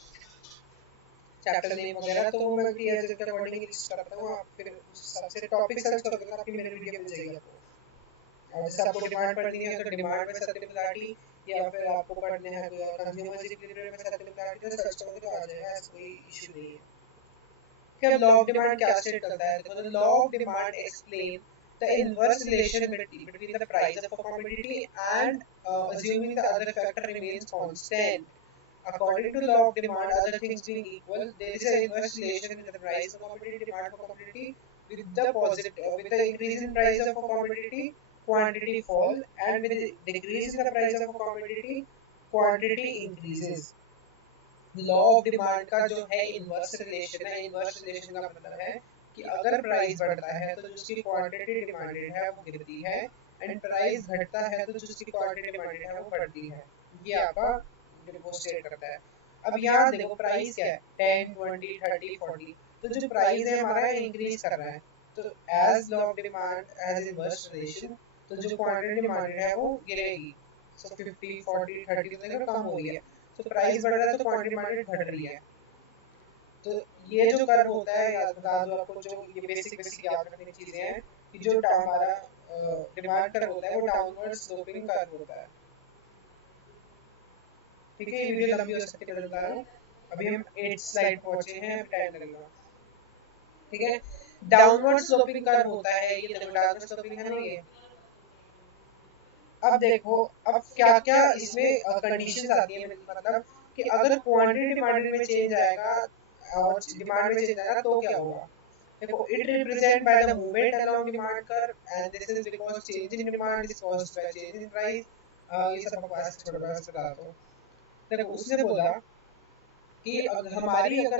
चैप्टर नेम वगैरह, तो वो मैं टीआरजेन के अकॉर्डिंग लिस्ट करता हूँ। आप फिर उस हिसाब से टॉपिक सर्च करोगे तो आपकी मेरी वीडियो मिल जाएगी आपको। और जैसे आपको डिमांड पढ़नी है तो डिमांड में सत्यम गुलाटी, या फिर आपको पढ़ने हैं कंज्यूमर इक्विलिब्रियम में सत्यम गुलाटी, तो सर्च करोगे तो आ जाएगा, ऐसा कोई इशू नहीं है। फिर लॉ ऑफ डिमांड क्या स्टेट करता है? देखो, the law of demand explain the inverse relation between the price of a commodity and assuming the other factor remains constant. According to law of demand, other things being equal, there is an inverse relation with the price of commodity, demand for commodity, with the increase in price of a commodity, quantity fall, and with the decrease in the price of a commodity, quantity increases। Law of demand का जो है इनवर्स रिलेशन है, इनवर्स रिलेशन का मतलब है कि अगर प्राइस बढ़ता है तो जो उसकी क्वांटिटी डिमांडेड है वो गिरती है, एंड प्राइस घटता है तो जो उसकी क्वांटिटी डिमांडेड है वो बढ़ती है। ये आपका डेमोस्ट्रेट करता है। अब यहाँ देखो प्राइस क्या है, 10 20 30 40, तो जो प्राइस है हमारा इंक्रीज कर रहा है, तो as law of demand as inverse relation, तो जो क्वांटिटी डिमांडेड है वो गिरेगी। सो 50 40 30 तो देखो कम हो रही है, तो प्राइस बढ़ रहा है तो क्वांटिटी डिमांड घट रही है। तो ये जो कर्व होता है, याद बता दो आपको, जो ये बेसिक बेसिक याद रखने की चीजें हैं कि जो हमारा डिमांड कर्व होता है वो डाउनवर्ड स्लोपिंग कर्व होता है। ठीक है, ये वीडियो लंबी हो सकती है, मैं बता रहा हूँ। अभी हम 8 स्लाइड पहुंचे हैं, अभी टाइम लगेगा। ठीक है, डाउनवर्ड स्लोपिंग कर्व होता है ये, देखो डाउनवर्ड स्लोपिंग है ना ये। अब देखो, अब क्या क्या इसमें कंडीशंस आती है, मतलब कि अगर क्वांटिटी डिमांड में चेंज आएगा और डिमांड में चेंज आएगा तो क्या होगा। देखो, it represent by the movement along demand curve, and this is because change in demand is caused by change in price. ये सब बकवास छोड़ो, मैं बताता हूँ। देखो, उसने बोला कि अगर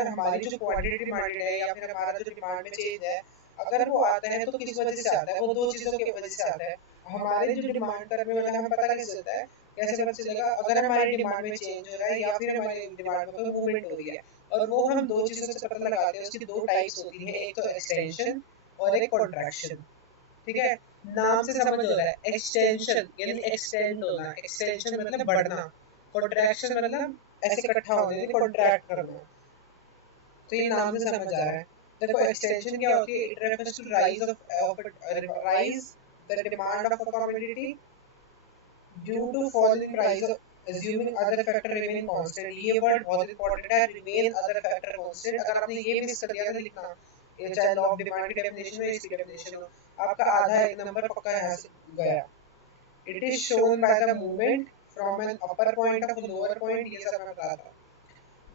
हमारी जो क्वांटिटी डिमांडेड है या फिर हमारा जो डिमांड में चेंज है, अगर वो आता है तो किस वजह से आता है, वो दो चीजों की वजह से आता है। हमारे जो डिमांड करने वाला हमें पता कैसे चलता है, कैसे पता चलेगा, अगर हमारी डिमांड में चेंज हो रहा है या फिर हमारी डिमांड में कोई मूवमेंट हो रही है। और वो हम दो चीजों से पता लगाते हैं, उसकी दो टाइप्स होती है, एक तो एक्सटेंशन और एक कॉन्ट्रैक्शन। ठीक है, नाम से समझ हो रहा है, एक्सटेंशन यानी एक्सटेंड होना, एक्सटेंशन मतलब बढ़ना, कॉन्ट्रैक्शन मतलब ऐसे इकट्ठा होने, यानी कॉन्ट्रैक्ट करना। तो ये नाम से समझ आ रहा है। देखो, एक्सटेंशन क्या होती है, it refers to rise the demand of a commodity due to fall in price assuming other factor remain constant। ये वर्ड बहुत इंपॉर्टेंट है, remain other factor constant। अगर आपने ये मिस कर दिया तो लिखना, ये चाहे लॉ ऑफ डिमांड की डेफिनेशन हो, इसकी डेफिनेशन हो, आपका आधा एक नंबर पक्का यहाँ से गया। It is shown by the movement from an upper point of lower point, ये सब मैं बता था।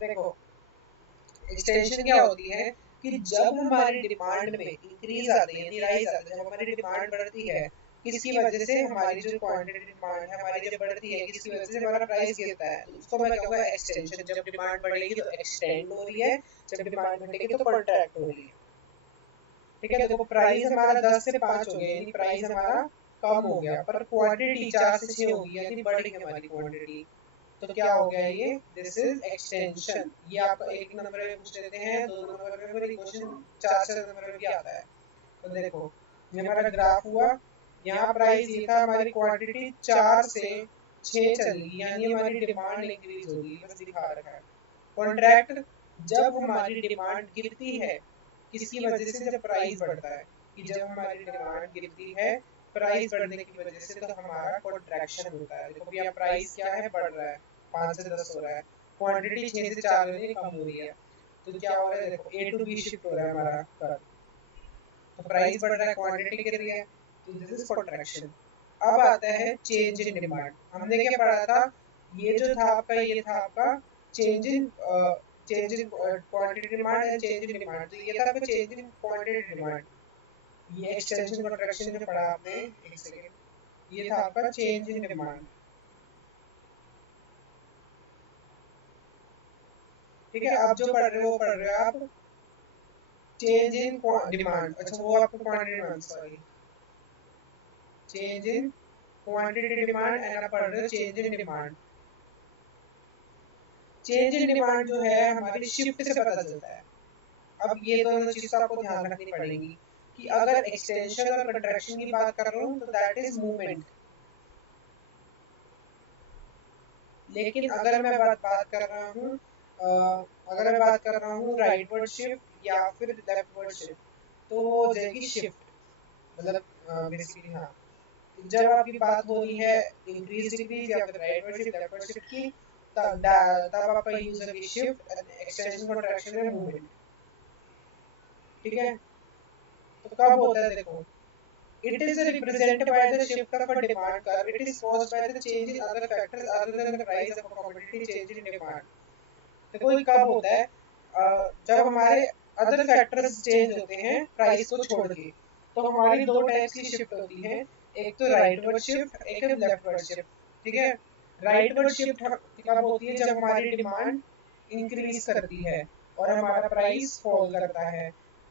देखो, एक्सटेंशन क्या होती है कि जब हमारी डिमांड में इंक्रीज आती है, राइज आती है, जब हमारी डिमांड बढ़ती है किसकी वजह से हमारी जो क्वांटिटी डिमांड है हमारी जब बढ़ती है, किसकी वजह से हमारा प्राइस गिरता है, उसको मैं कहूँगा एक्सटेंशन। जब डिमांड बढ़ेगी तो एक्सटेंड हो रही है, जब डिमांड घटेगी तो कॉन्ट्रैक्ट हो रही है। ठीक है, देखो प्राइस हमारा 10 से 5 हो गया, यानी प्राइस हमारा कम हो गया, पर क्वांटिटी 4 से 6 होगी, यानी बढ़ गई हमारी क्वांटिटी। तो क्या हो गया ये, दिस इज एक्सटेंशन। ये आपको एक नंबर में पूछ लेते हैं, 2 नंबर में मेरी क्वेश्चन 4 से नंबर में भी आता है। तो देखो ये हमारा ग्राफ हुआ, यहाँ प्राइस ये था, हमारी क्वांटिटी 4 से 6 चली, यानी हमारी डिमांड इंक्रीज होगी, बस दिखा रखा है। कॉन्ट्रैक्ट जब हमारी डिमांड गिरती है, किसकी वजह से, जब प्राइस बढ़ता है, कि जब हमारी डिमांड गिरती है प्राइस बढ़ने की वजह से, तो हमारा कॉन्ट्रैक्शन होता है। देखो भैया प्राइस क्या है, बढ़ रहा है, 5 से 10 हो रहा है, क्वांटिटी 6 से 4 में कम हो रही है, तो क्या हो रहा है, देखो A to B शिफ्ट हो रहा है हमारा कर्व। तो प्राइस बढ़ रहा है, क्वांटिटी गिर रही है, तो दिस इज कॉन्ट्रैक्शन। अब आता है चेंज इन डिमांड। हमने क्या पढ़ा था, ये जो था आपका, ये था आपका change in quantity demand and change in demand. तो ये था आपका चेंज इन क्वांटिटी डिमांड, ये एक्सटेंशन कॉन्ट्रैक्शन जो पढ़ा आपने, एक सेकेंड, ये था आपका चेंज इन डिमांड। ठीक है, आप जो पढ़ रहे हो वो पढ़ रहे हो आप चेंज इन डिमांड, अच्छा वो आपको quantity demand, sorry, change in quantity demand and आप पढ़ रहे हो change in demand. Change in demand जो है हमारी शिफ्ट से पता चलता है। अब ये दोनों चीज तो आपको ध्यान रखनी पड़ेगी, कि अगर एक्सटेंशन और कंट्रैक्शन की बात कर रहा हूँ तो दैट इज मूवमेंट, लेकिन अगर मैं बात कर रहा हूँ अगर मैं बात कर रहा हूँ राइटवर्ड शिफ्ट या फिर लेफ्टवर्ड शिफ्ट, तो वो हो जाएगी शिफ्ट, मतलब बेसिकली हाँ। जब आपकी बात हो रही है इंक्रीज डिक्रीज या फिर राइटवर्ड शिफ्ट लेफ्टवर्ड शिफ्ट की, तब आपका यूज होगी शिफ्ट, एक्सटेंशन कंट्रैक्शन में मूवमेंट। ठीक है, तो कब होता है, देखो it is represented by the shift of a demand curve, it is caused by the change in other factors other than the price of a commodity change in demand। देखो ये कब होता है, जब हमारे अदर फैक्टर्स चेंज होते हैं प्राइस को छोड़ के। तो हमारी दो टाइप्स की शिफ्ट होती है, एक तो राइटवर्ड शिफ्ट, एक है लेफ्टवर्ड शिफ्ट। ठीक है, राइटवर्ड शिफ्ट कब होती है, जब हमारी डिमांड इंक्रीज करती है और हमारा प्राइस फॉल करता है।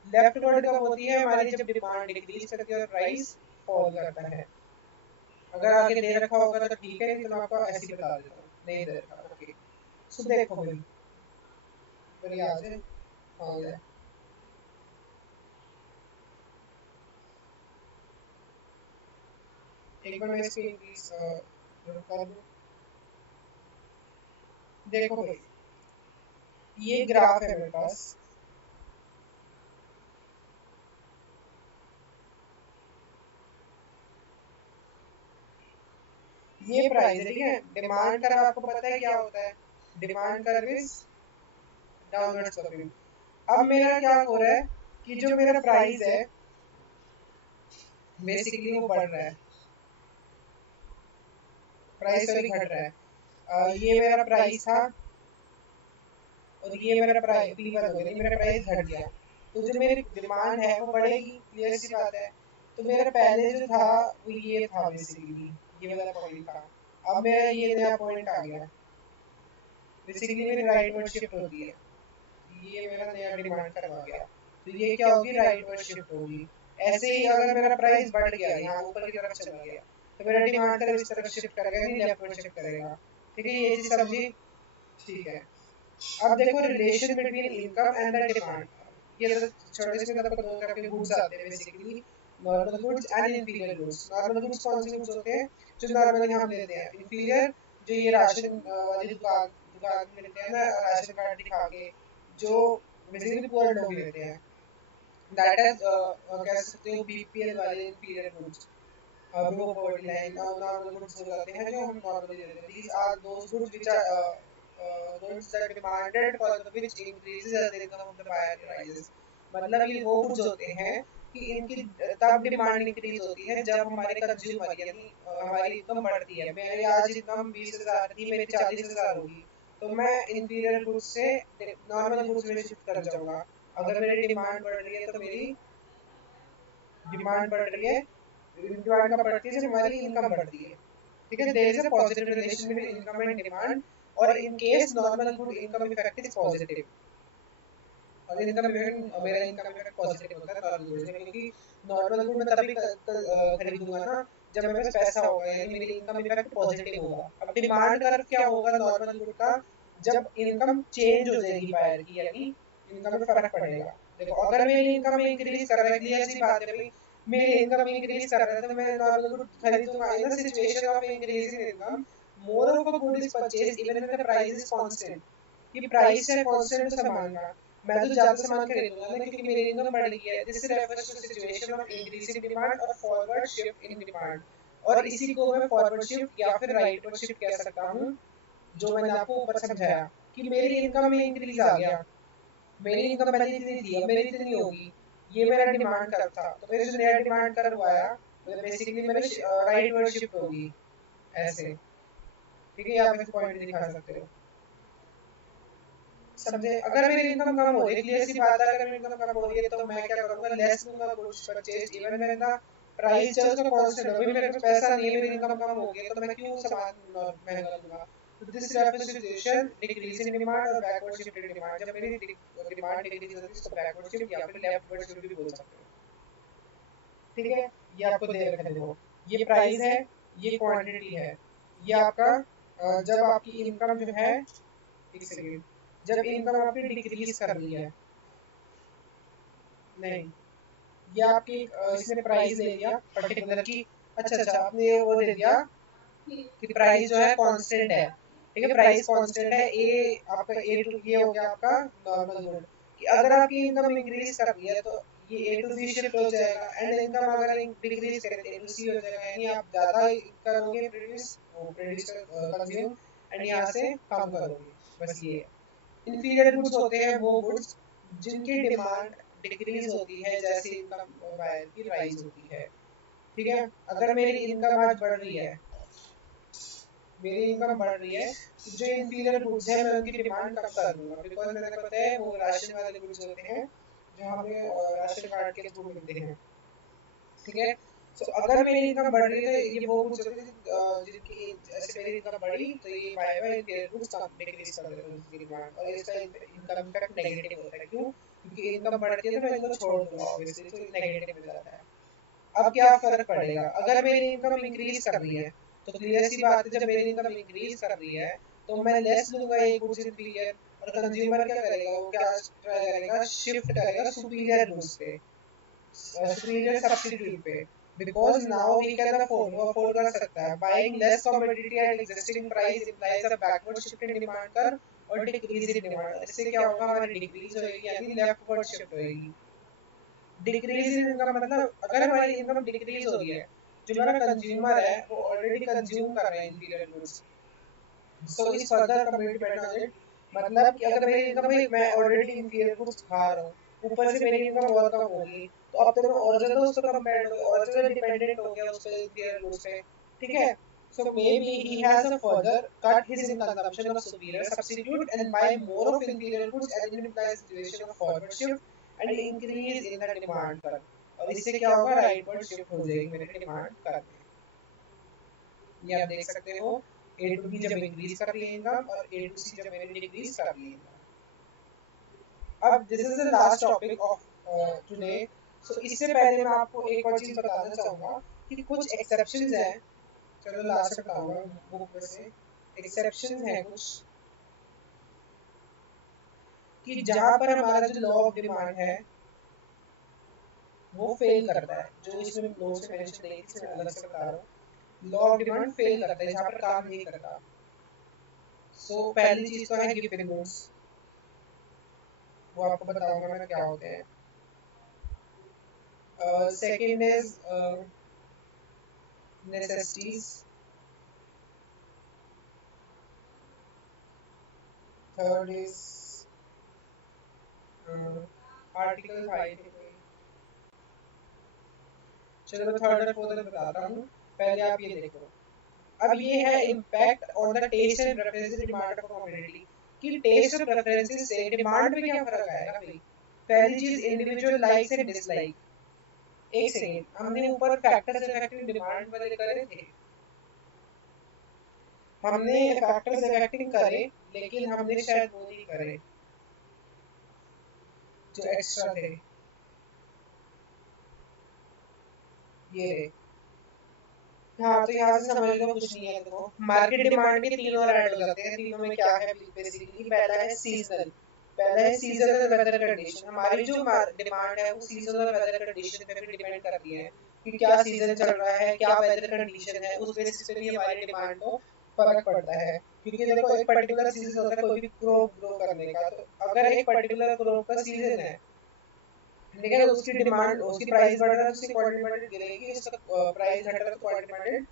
लेफ्ट वर्ड कब होती है, हमारी जब डिमांड डिक्रीज करती है और प्राइस फॉल करता है। अगर आगे दे रखा होगा तो ठीक है, नहीं तो मैं आपको ऐसे ही बता देता हूँ, नहीं दे रखा ओके। सो देखो भाई, मेरी आ जाए, आ जाए, एक बार मैं इसकी इंक्रीज कर दूँ। देखो भाई ये ग्राफ है मेरे पास, ये प्राइस है, ठीक है। डिमांड कर्व आपको पता है क्या होता है, demand curve is downward sloping. अब मेरा क्या हो रहा है, कि जो मेरा प्राइस है बेसिकली वो बढ़ रहा है, प्राइस सॉरी घट रहा है। ये मेरा प्राइस था और ये मेरा प्राइस लीवर हो गया, मेरा प्राइस घट गया, तो जो मेरी डिमांड है वो बढ़ेगी, क्लियर सी बात है। तो मेरा पहले जो था वो ये था बेसिकली, ये वाला पॉइंट था, अब मेरा ये नया पॉइंट आ गया, बेसिकली मेरी राइटवर्ड शिफ्ट होती है, ये मेरा नया डिमांड कर्व आ गया, तो ये क्या होगी, राइटवर्ड शिफ्ट होगी। ऐसे ही अगर मेरा प्राइस बढ़ गया, यहाँ ऊपर की तरफ चला गया, तो मेरा डिमांड कर्व इस तरफ शिफ्ट करेगा, नहीं लेफ्टवर्ड शिफ्ट करेगा। ठीक है, ये चीज समझी, ठीक है। अब देखो relation between income and the demand, ये छोटे से मतलब दो तरह के गुड्स आते हैं basically, normal goods and inferior goods. Normal goods कौन से गुड्स होते हैं, जो नॉर्मली हम लेते हैं। इंफीरियर जो ये राशन वाली दुकान दुकान में लेते हैं ना, राशन कार्ड दिखा के, जो बेसिकली पुअर लोग लेते हैं, दैट इज कह सकते हो बीपीएल वाले inferior goods, below poverty line. Normal goods हो जाते हैं जो हम नॉर्मली लेते हैं, these are those goods which are goods that demanded for the which increases as the income of the buyer rises। मतलब ये वो goods होते हैं कि इनकी तब डिमांड इंक्रीज होती है जब हमारे कंज्यूमर यानी हमारी इनकम बढ़ती है। मेरी आज इनकम 20,000 थी, मेरी 40,000 होगी, तो मैं इंफीरियर गुड्स से नॉर्मल गुड्स में शिफ्ट कर जाऊंगा। अगर मेरी डिमांड बढ़ रही है तो मेरी डिमांड बढ़ रही है डिमांड कब बढ़ती है? जब हमारी इनकम बढ़ती है, ठीक है। There is a positive relation between income and demand, और in case normal good income effect is positive, और इनकम इफेक्ट, मेरा इनकम इफेक्ट पॉजिटिव होता है नॉर्मल गुड्स में, क्योंकि नॉर्मल गुड मैं तभी खरीदूंगा ना जब मेरे पास पैसा होगा, यानी मेरी इनकम इफेक्ट पॉजिटिव होगा। अब डिमांड कर्व क्या होगा नॉर्मल गुड का? जब इनकम चेंज हो जाएगी बायर की, यानी इनकम में फर्क पड़ेगा। देखो अगर मेरी इनकम इंक्रीज कर रही है, क्लियर सी बात है भाई, मेरी इनकम इंक्रीज कर रहा है तो मैं नॉर्मल गुड खरीदूंगा। In the situation of increasing income, more of a good is purchased even when the price is constant, कि प्राइस है कांस्टेंट तो सामान का, मैं तो ज्यादा सामान खरीदूंगा ना क्योंकि मेरी इनकम बढ़ गई है। This refers to situation of increasing demand और फॉरवर्ड शिफ्ट इन डिमांड, और इसी को मैं फॉरवर्ड शिफ्ट या फिर राइटवर्ड शिफ्ट कह सकता हूँ, जो मैंने आपको ऊपर समझाया कि मेरी इनकम में इंक्रीज आ गया, मेरी इनकम पहले इतनी थी अब मेरी इतनी होगी, ये मेरा डिमांड कर था, तो मेरे जो नया डिमांड कर हुआ है बेसिकली मेरे राइटवर्ड शिफ्ट होगी, ऐसे, ठीक है। आप ऐसे पॉइंट दिखा सकते हो, समझे। अगर मेरी इनकम कम हो रही है, क्लियर सी बात है, अगर मेरी इनकम कम हो रही है तो मैं क्या करूंगा, लेस लूंगा goods purchase even when the price जो उसका कांस्टेंट हो। भाई मेरे पास पैसा नहीं है, मेरी इनकम कम हो गई है, तो मैं क्यों सामान महंगा लूंगा? तो this refers to situation decrease in demand और बैकवर्ड शिफ्ट इन डिमांड। जब मेरी डिमांड डिक्रीज होती है इसको बैकवर्ड शिफ्ट या फिर लेफ्टवर्ड शिफ्ट भी बोल सकते हो, ठीक है। ये आपको दे रखा है, देखो ये प्राइस है, ये क्वांटिटी है, ये आपका जब आपकी इनकम जो है, एक सेकंड, जब इनकम आपकी डिक्रीज कर रही है, नहीं, ये आपकी इसने प्राइस दे दिया पर्टिकुलर की, अच्छा अच्छा आपने वो दे दिया कि प्राइस जो है कांस्टेंट है, ठीक है, प्राइस कांस्टेंट है, ए आपका ए टू, ये हो गया आपका नॉर्मल गुड, कि अगर आपकी इनकम इंक्रीज कर रही है तो ये ए टू बी शिफ्ट हो जाएगा, एंड इनकम अगर डिक्रीज करे तो ए टू सी हो जाएगा, यानी आप ज्यादा करोगे प्रोड्यूस, वो प्रोड्यूस कंज्यूम, एंड यहाँ से कम करोगे, बस ये है। इंफीरियर गुड्स होते हैं वो गुड्स जिनकी डिमांड डिक्रीज होती है जैसे इनकम बायर की राइज होती है, ठीक है। अगर मेरी इनकम आज बढ़ रही है, मेरी इनकम बढ़ रही है, तो जो इंफीरियर गुड्स है मैं उनकी डिमांड कम कर दूंगा, बिकॉज मेरे को पता है वो राशन वाले गुड्स होते हैं जो हमें राशन कार्ड के थ्रू मिलते हैं, ठीक है। सो अगर मेरी इनकम बढ़ रही है तो ये वो कुछ होते हैं जिनकी जैसे मेरी इनकम बढ़ी तो ये बाय बाय इंफीरियर गुड्स कम डिक्रीज कर देते हैं उनकी डिमांड, और इसका इनकम इफेक्ट नेगेटिव होता है। क्यों? क्योंकि इनकम बढ़ती है तो मैं इनको छोड़ दूंगा ऑब्वियसली, तो नेगेटिव हो जाता है। अब क्या फर्क पड़ेगा? अगर मेरी इनकम इंक्रीज कर रही है तो क्लियर सी बात है, जब मेरी इनकम इंक्रीज कर रही है तो मैं लेस लूंगा एक गुड्स इंफीरियर, और कंज्यूमर क्या करेगा, वो क्या ट्राई करेगा, शिफ्ट करेगा सुपीरियर गुड्स पे, superior substitute पे, because now he can afford, वो afford कर सकता है। Buying less commodity at existing price implies a backward shift in demand curve और decrease in demand, और इससे क्या होगा, हमारी decrease होएगी यानी leftward shift होएगी। Decrease in income मतलब अगर हमारी इनकम डिक्रीज हो रही है, जो हमारा कंज्यूमर है वो ऑलरेडी कंज्यूम कर रहे हैं इंफीरियर गुड्स, सो इस further community depend on it, मतलब कि अगर मेरी इनकम है, मैं ऑलरेडी इंफीरियर गुड्स खा रहा हूँ, ऊपर से मेरी इनकम और कम होगी, तो अब तो मैं और ज्यादा उस पर कंपेयर हो, और ज्यादा डिपेंडेंट हो गया उस पे, इंफीरियर गुड्स पे, ठीक है। So maybe he has a further cut his in consumption of superior substitute and buy more of inferior goods, and it implies situation of forward shift and increase in the demand curve, और इससे क्या होगा, rightward shift हो जाएगी मेरी डिमांड कर्व में। ये आप देख सकते हो, ए टू बी जब इंक्रीज कर रही है इनकम और ए टू सी जब मेरी डिक्रीज कर रही है इनकम। अब this is the last topic of today. So इससे पहले मैं आपको एक और चीज बताना चाहूंगा कि कुछ एक्सेप्शंस हैं, चलो लास्ट में बताऊंगा बुक में से, एक्सेप्शंस हैं कुछ, कि जहां पर हमारा जो लॉ ऑफ डिमांड है वो फेल करता है, जो इसमें नोट्स में मेंशन नहीं थी, इसमें अलग से बता रहा हूँ। लॉ ऑफ डिमांड फेल करता है, जहां पर काम नहीं करता। सो पहली चीज तो है गिवन गुड्स, वो आपको बताऊंगा मैं क्या होते हैं। Second is necessities. Third is article 5। चलो मैं थर्ड और फोर्थ बताता हूँ, पहले आप ये देखो। अब ये है impact on the taste and preferences demand of community, कि टेस्ट और प्रेफरेंसेस से डिमांड पे क्या फर्क आएगा भाई। पहली चीज इंडिविजुअल लाइक्स एंड डिसलाइक, एक सेकेंड, हमने ऊपर फैक्टर्स अफेक्टिंग डिमांड वाले करे थे, हमने फैक्टर्स अफेक्टिंग करे, लेकिन हमने शायद वो नहीं करे जो एक्स्ट्रा थे, ये रहे। हाँ, तो यहाँ से समझ लो कुछ नहीं है। देखो, मार्केट डिमांड के तीन और ऐड हो जाते हैं। तीनों में क्या है बेसिकली, पहला है सीजनल, पहला है सीजनल वेदर कंडीशन। हमारी जो डिमांड है वो सीजनल वेदर कंडीशन पे भी डिपेंड करती है कि क्या सीजन चल रहा है, क्या वेदर कंडीशन है, उस बेसिस पे भी हमारी डिमांड को फर्क पड़ता है। क्योंकि देखो, एक पर्टिकुलर सीजन होता है कोई भी क्रॉप ग्रो करने का, तो अगर एक पर्टिकुलर क्रॉप का सीजन है, ठीक है, उसकी डिमांड, उसकी प्राइस बढ़ रहा है तो उसकी क्वांटिटी डिमांड गिरेगी, उसका प्राइस घट रहा है तो क्वांटिटी डिमांड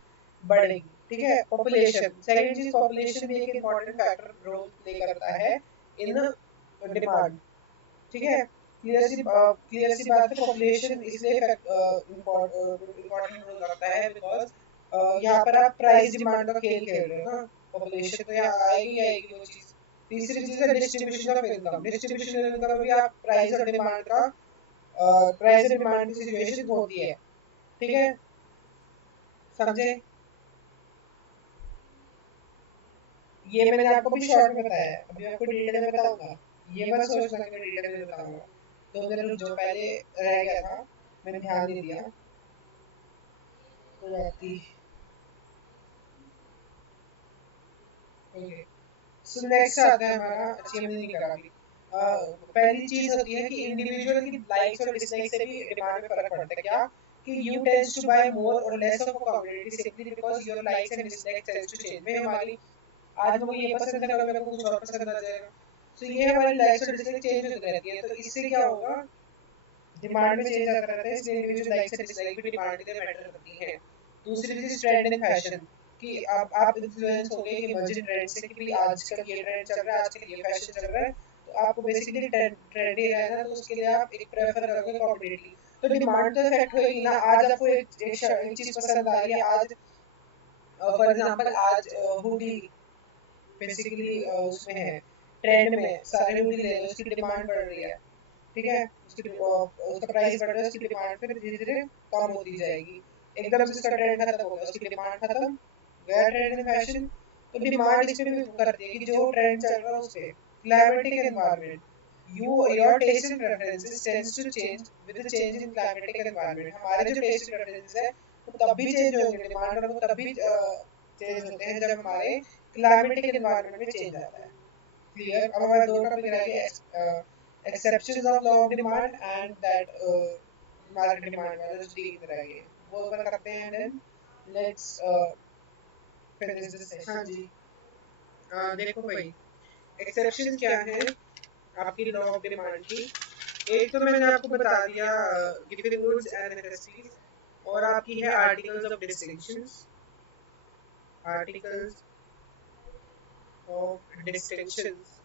बढ़ेगी। ठीक है। पॉपुलेशन, सेकंड चीज, पॉपुलेशन भी एक इंपॉर्टेंट फैक्टर रोल प्ले करता है इन डिमांड। ठीक है। क्लियर सी बात है, पॉपुलेशन इसलिए इम्पोर्टेंट रोल करता है बिकॉज यहाँ पर आप प्राइस डिमांड का खेल खेल रहे हो ना, पॉपुलेशन तो यहाँ आएगी आएगी वो चीज। तीसरी चीज है distribution of income. Distribution of income में भी आप प्राइस और डिमांड का प्राइस और डिमांड की सिचुएशन होती है। ठीक है, समझे? ये मैंने आपको भी शॉर्ट में बताया है, अभी आपको डिटेल में बताऊंगा। ये मत सोचना कि मैं डिटेल में बताऊंगा, तो मेरे जो पहले रह गया था मैंने ध्यान नहीं दिया, कोई बात नहीं। ओके, सो नेक्स्ट आता है हमारा, अच्छी हमने नहीं करा अभी। पहली चीज होती है कि इंडिविजुअल की लाइक्स और डिसलाइक्स से भी डिमांड में फर्क पड़ता है। क्या कि you tends to buy more और less of a commodity simply because your likes and dislikes tends to change. में हमारी आज मेरे को ये पसंद है, कल मेरे को कुछ और पसंद आ जाएगा। तो ये हमारी लाइक्स और डिसलाइक्स चेंज होती रहती है, तो इससे क्या होगा, डिमांड में चेंज आता रहता है, इसलिए इंडिविजुअल लाइक्स एंड डिसलाइक भी डिमांड के लिए मैटर करती है। दूसरी चीज, ट्रेंड इन फैशन, कि आप इन्फ्लुएंस हो गए इमर्जिंग ट्रेंड से कि भाई आजकल ये ट्रेंड चल रहा है, आजकल ये फैशन चल रहा है, तो आपको बेसिकली ट्रेंडी रहना है, तो उसके लिए आप एक प्रेफर करोगे कॉम्पिटिटिवली। तो डिमांड तो इफेक्ट होगी ना। आज आपको एक चीज पसंद आ रही है, आज फॉर एग्जांपल आज हुडी बेसिकली उसमें है, ट्रेंड में सारे हुडी ले लो, उसकी डिमांड बढ़ रही है। ठीक है, उसका प्राइस बढ़ रहा है, उसकी डिमांड फिर धीरे धीरे कम होती जाएगी। एकदम से उसका ट्रेंड खत्म हो गया, उसकी डिमांड खत्म, गया ट्रेंड इन फैशन। तो डिमांड इस पे भी करती है कि जो ट्रेंड चल रहा है उस पे। Climatic environment, your taste and preferences tends to change with the change in climatic environment. हमारे जो टेस्ट एंड प्रेफरेंसेस है वो तब भी चेंज होंगे, डिमांड और वो तब भी चेंज होते हैं जब हमारे क्लाइमेटिक एनवायरनमेंट में चेंज आता है। क्लियर? अब हमारे दो टॉपिक रह गए, exceptions of law of demand and that market demand वाला जो तीन रह गए, वो अपन करते हैं, then let's finish this session। हाँ जी। देखो भाई, एक्सेप्शन क्या है आपकी लॉ ऑफ डिमांड की। एक तो मैंने आपको बता दिया गिवन गुड्स एंड नेसेसिटीज, और आपकी है articles of distinctions, articles of distinctions,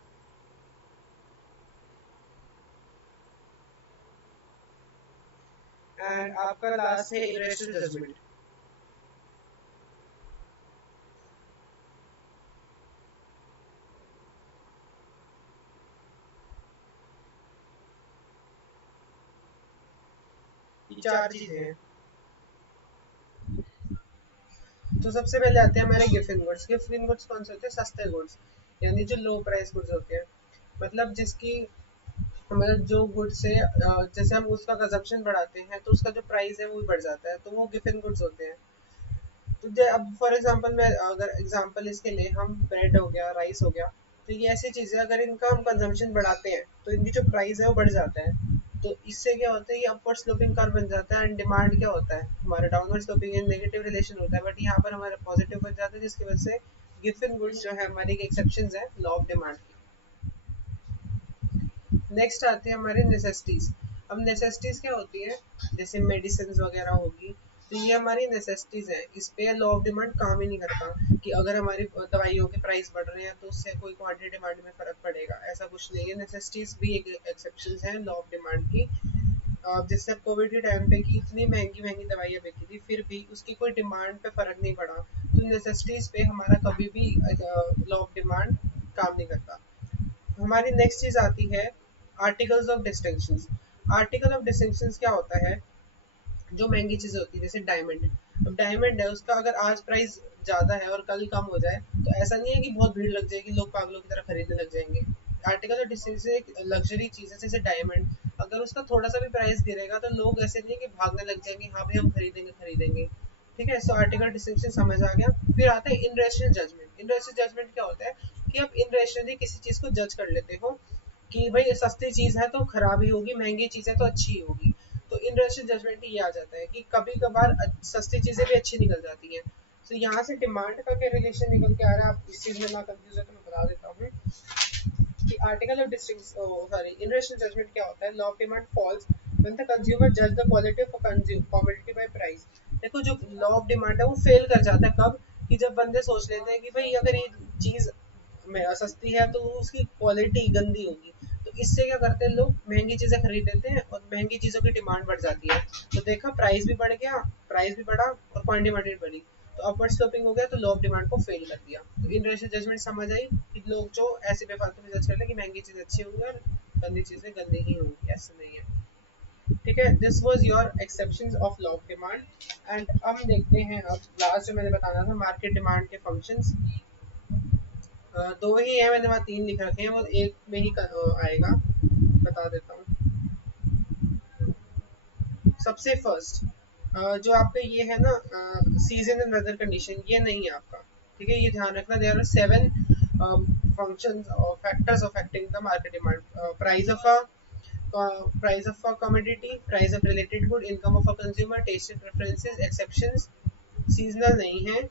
and आपका लास्ट है इरेशनल जजमेंट। ये चार चीजें हैं। तो सबसे पहले आते हैं हमारे gift in goods. Gift in goods कौन से होते हैं? सस्ते गुड्स, यानी जो लो प्राइस गुड्स होते हैं, मतलब जिसकी, मतलब जो गुड्स से जैसे हम उसका कंजप्शन बढ़ाते हैं तो उसका जो प्राइस है वो भी बढ़ जाता है, तो वो गिफ्ट इन गुड्स होते हैं। तो अब फॉर एग्जांपल मैं अगर एग्जांपल इसके लिए, हम ब्रेड हो गया, राइस हो गया, तो ये ऐसी चीज़ें अगर इनका हम कंजम्पशन बढ़ाते हैं तो इनकी जो प्राइस है वो बढ़ जाता है। तो इससे क्या होता है, ये अपवर्ड स्लोपिंग कर्व बन जाता है, एंड डिमांड क्या होता है हमारा डाउनवर्ड स्लोपिंग, नेगेटिव रिलेशन होता है, बट यहाँ पर हमारा पॉजिटिव बन जाता है, जिसकी वजह से गिफ्ट इन गुड्स जो है हमारी एक्सेप्शन है लॉ ऑफ डिमांड की। नेक्स्ट आते हैं हमारे नेसेसिटीज। अब नेसेसिटीज क्या होती है, जैसे मेडिसिन वगैरह होगी, तो ये हमारी नेसेसिटीज है, इस पे लॉ ऑफ डिमांड काम ही नहीं करता कि अगर हमारी दवाइयों के प्राइस बढ़ रहे हैं तो उससे कोई क्वांटिटी डिमांड में फर्क पड़ेगा, ऐसा कुछ नहीं है। नेसेसिटीज भी एक एक्सेप्शन है लॉ ऑफ डिमांड की। जैसे कोविड के टाइम पे की इतनी महंगी महंगी दवाइयाँ बिकी थी, फिर भी उसकी कोई डिमांड पे फर्क नहीं पड़ा, तो नेसेसिटीज पे हमारा कभी भी लॉ ऑफ डिमांड काम नहीं करता। हमारी नेक्स्ट चीज आती है articles of distinctions. Article of distinctions क्या होता है, जो महंगी चीजें होती है जैसे डायमंड, अब डायमंड है उसका अगर आज प्राइस ज्यादा है और कल कम हो जाए तो ऐसा नहीं है कि बहुत भीड़ लग जाएगी, लोग पागलों की तरह खरीदने लग जाएंगे। आर्टिकल ऑफ डिस्ट्रिक्ट से एक लग्जरी चीज है जैसे डायमंड, अगर उसका थोड़ा सा भी प्राइस गिरेगा तो लोग ऐसे नहीं है कि भागने लग जाएंगे, हाँ भाई हम खरीदेंगे खरीदेंगे। ठीक है, सो आर्टिकल डिस्क्रिप्शन समझ आ गया। फिर आता है इनरेशनल जजमेंट। इनरेशनल जजमेंट क्या होता है कि आप इनरेशनली किसी चीज को जज कर लेते हो कि भाई सस्ती चीज है तो खराब ही होगी, महंगी चीज है तो अच्छी ही होगी। तो इनरेशनल जजमेंट ये आ जाता है कि कभी कभार सस्ती चीजें भी अच्छी निकल जाती हैं। तो यहाँ से डिमांड का क्या रिलेशन निकल के आ रहा है, आप इस चीज में ना कंफ्यूज है तो मैं बता देता हूँ कि article of district sorry inrational judgment क्या होता है, law of demand falls when the consumer जज the quality of a commodity by price. देखो जो लॉ ऑफ डिमांड है वो फेल कर जाता है कब, कि जब बंदे सोच लेते हैं कि भाई अगर ये चीज में सस्ती है तो उसकी क्वालिटी गंदी होगी, तो इससे क्या करते हैं लोग महंगी चीजें खरीद लेते हैं और महंगी चीजों की डिमांड बढ़ जाती है। तो देखा प्राइस भी बढ़ गया, प्राइस भी बढ़ा और क्वांटिटी भी बढ़ी, तो अपवर्ड स्लोपिंग हो गया, तो लॉ ऑफ डिमांड को फेल कर दिया। तो इन रेशियो जजमेंट समझ आई कि लोग जो ऐसे बेफालतू में जज कर ले कि महंगी चीज अच्छी होंगी और गंदी चीजें गंदी ही होंगी, ऐसा नहीं है। ठीक है, this was your exceptions of law of demand. And अब देखते हैं, अब लास्ट जो मैंने बताना था मार्केट डिमांड के फंक्शंस। दो ही है, मैंने वहाँ तीन लिख रखे हैं, वो एक में ही आएगा, बता देता हूँ। सबसे फर्स्ट जो आपका ये है ना सीजन एंड वेदर कंडीशन, ये नहीं है आपका। ठीक है, ये ध्यान रखना, देयर आर 7 फंक्शंस और factors affecting the market demand. Price of a commodity, price of related good, income of a consumer, taste and preferences, exceptions seasonal नहीं है,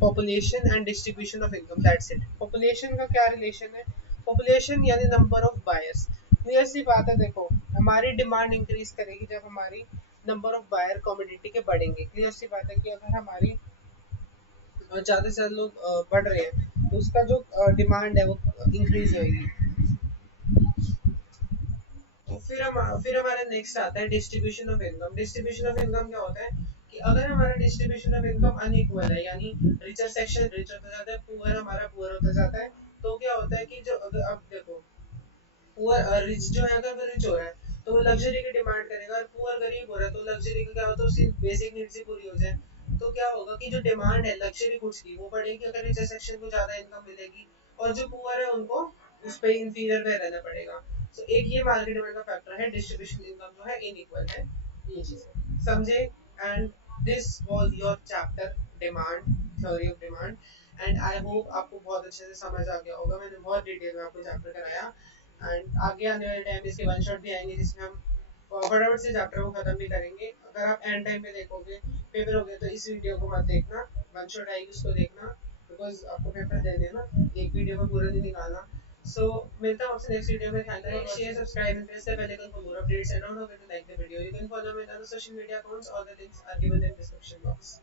population and distribution of income, that's it. Population का क्या रिलेशन है, पॉपुलेशन यानी नंबर ऑफ बायर्स। क्लियर सी बात है, देखो हमारी डिमांड इंक्रीज करेगी जब हमारी नंबर ऑफ बायर कमोडिटी के बढ़ेंगे। क्लियर सी बात है कि अगर हमारी ज़्यादा से ज़्यादा लोग बढ़ रहे हैं तो उसका जो डिमांड है वो इंक्रीज होगी। तो फिर हमारा नेक्स्ट आता है distribution of income. Distribution of income क्या होता है कि अगर हमारा डिस्ट्रीब्यूशन ऑफ इनकम अनइक्वल है, यानी रिचर सेक्शन रिच होता जाता है, पुअर हमारा पुअर होता जाता है, तो क्या होता है कि जो अगर अब देखो पुअर रिच जो है, अगर वो रिच हो रहा है तो वो लग्जरी की डिमांड करेगा, और पुअर गरीब हो रहा है तो लग्जरी का क्या होता है उसकी बेसिक नीड्स ही पूरी हो जाए। तो क्या होगा कि जो डिमांड है लग्जरी गुड्स की वो बढ़ेगी अगर रिचर सेक्शन को ज्यादा इनकम मिलेगी, और जो पुअर है उनको उस पे इंफीरियर पे रहना पड़ेगा। तो एक ये मार्केट डिमांड का फैक्टर है, डिस्ट्रीब्यूशन इनकम जो है इनइक्वल है, ये चीज समझे। And this was your chapter demand, theory of demand. And I hope आपको बहुत अच्छे से समझ आ गया होगा, मैंने बहुत डिटेल में आपको चैप्टर कराया। एंड आगे आने वाले टाइम इसके वन शॉट भी आएंगे जिसमें हम फटाफट से चैप्टर को खत्म भी करेंगे। अगर आप एंड टाइम पे देखोगे पेपर हो गया तो इस वीडियो को मत देखना, वन शॉट आएगी उसको देखना, बिकॉज आपको पेपर दे देना, एक वीडियो में पूरा दिन निकालना। सो मिलता हूँ आपसे नेक्स्ट वीडियो में, thank you, share subscribe and press the bell icon for more updates, and don't forget to like the video. You can follow me on the social media accounts, all the links are given in description box.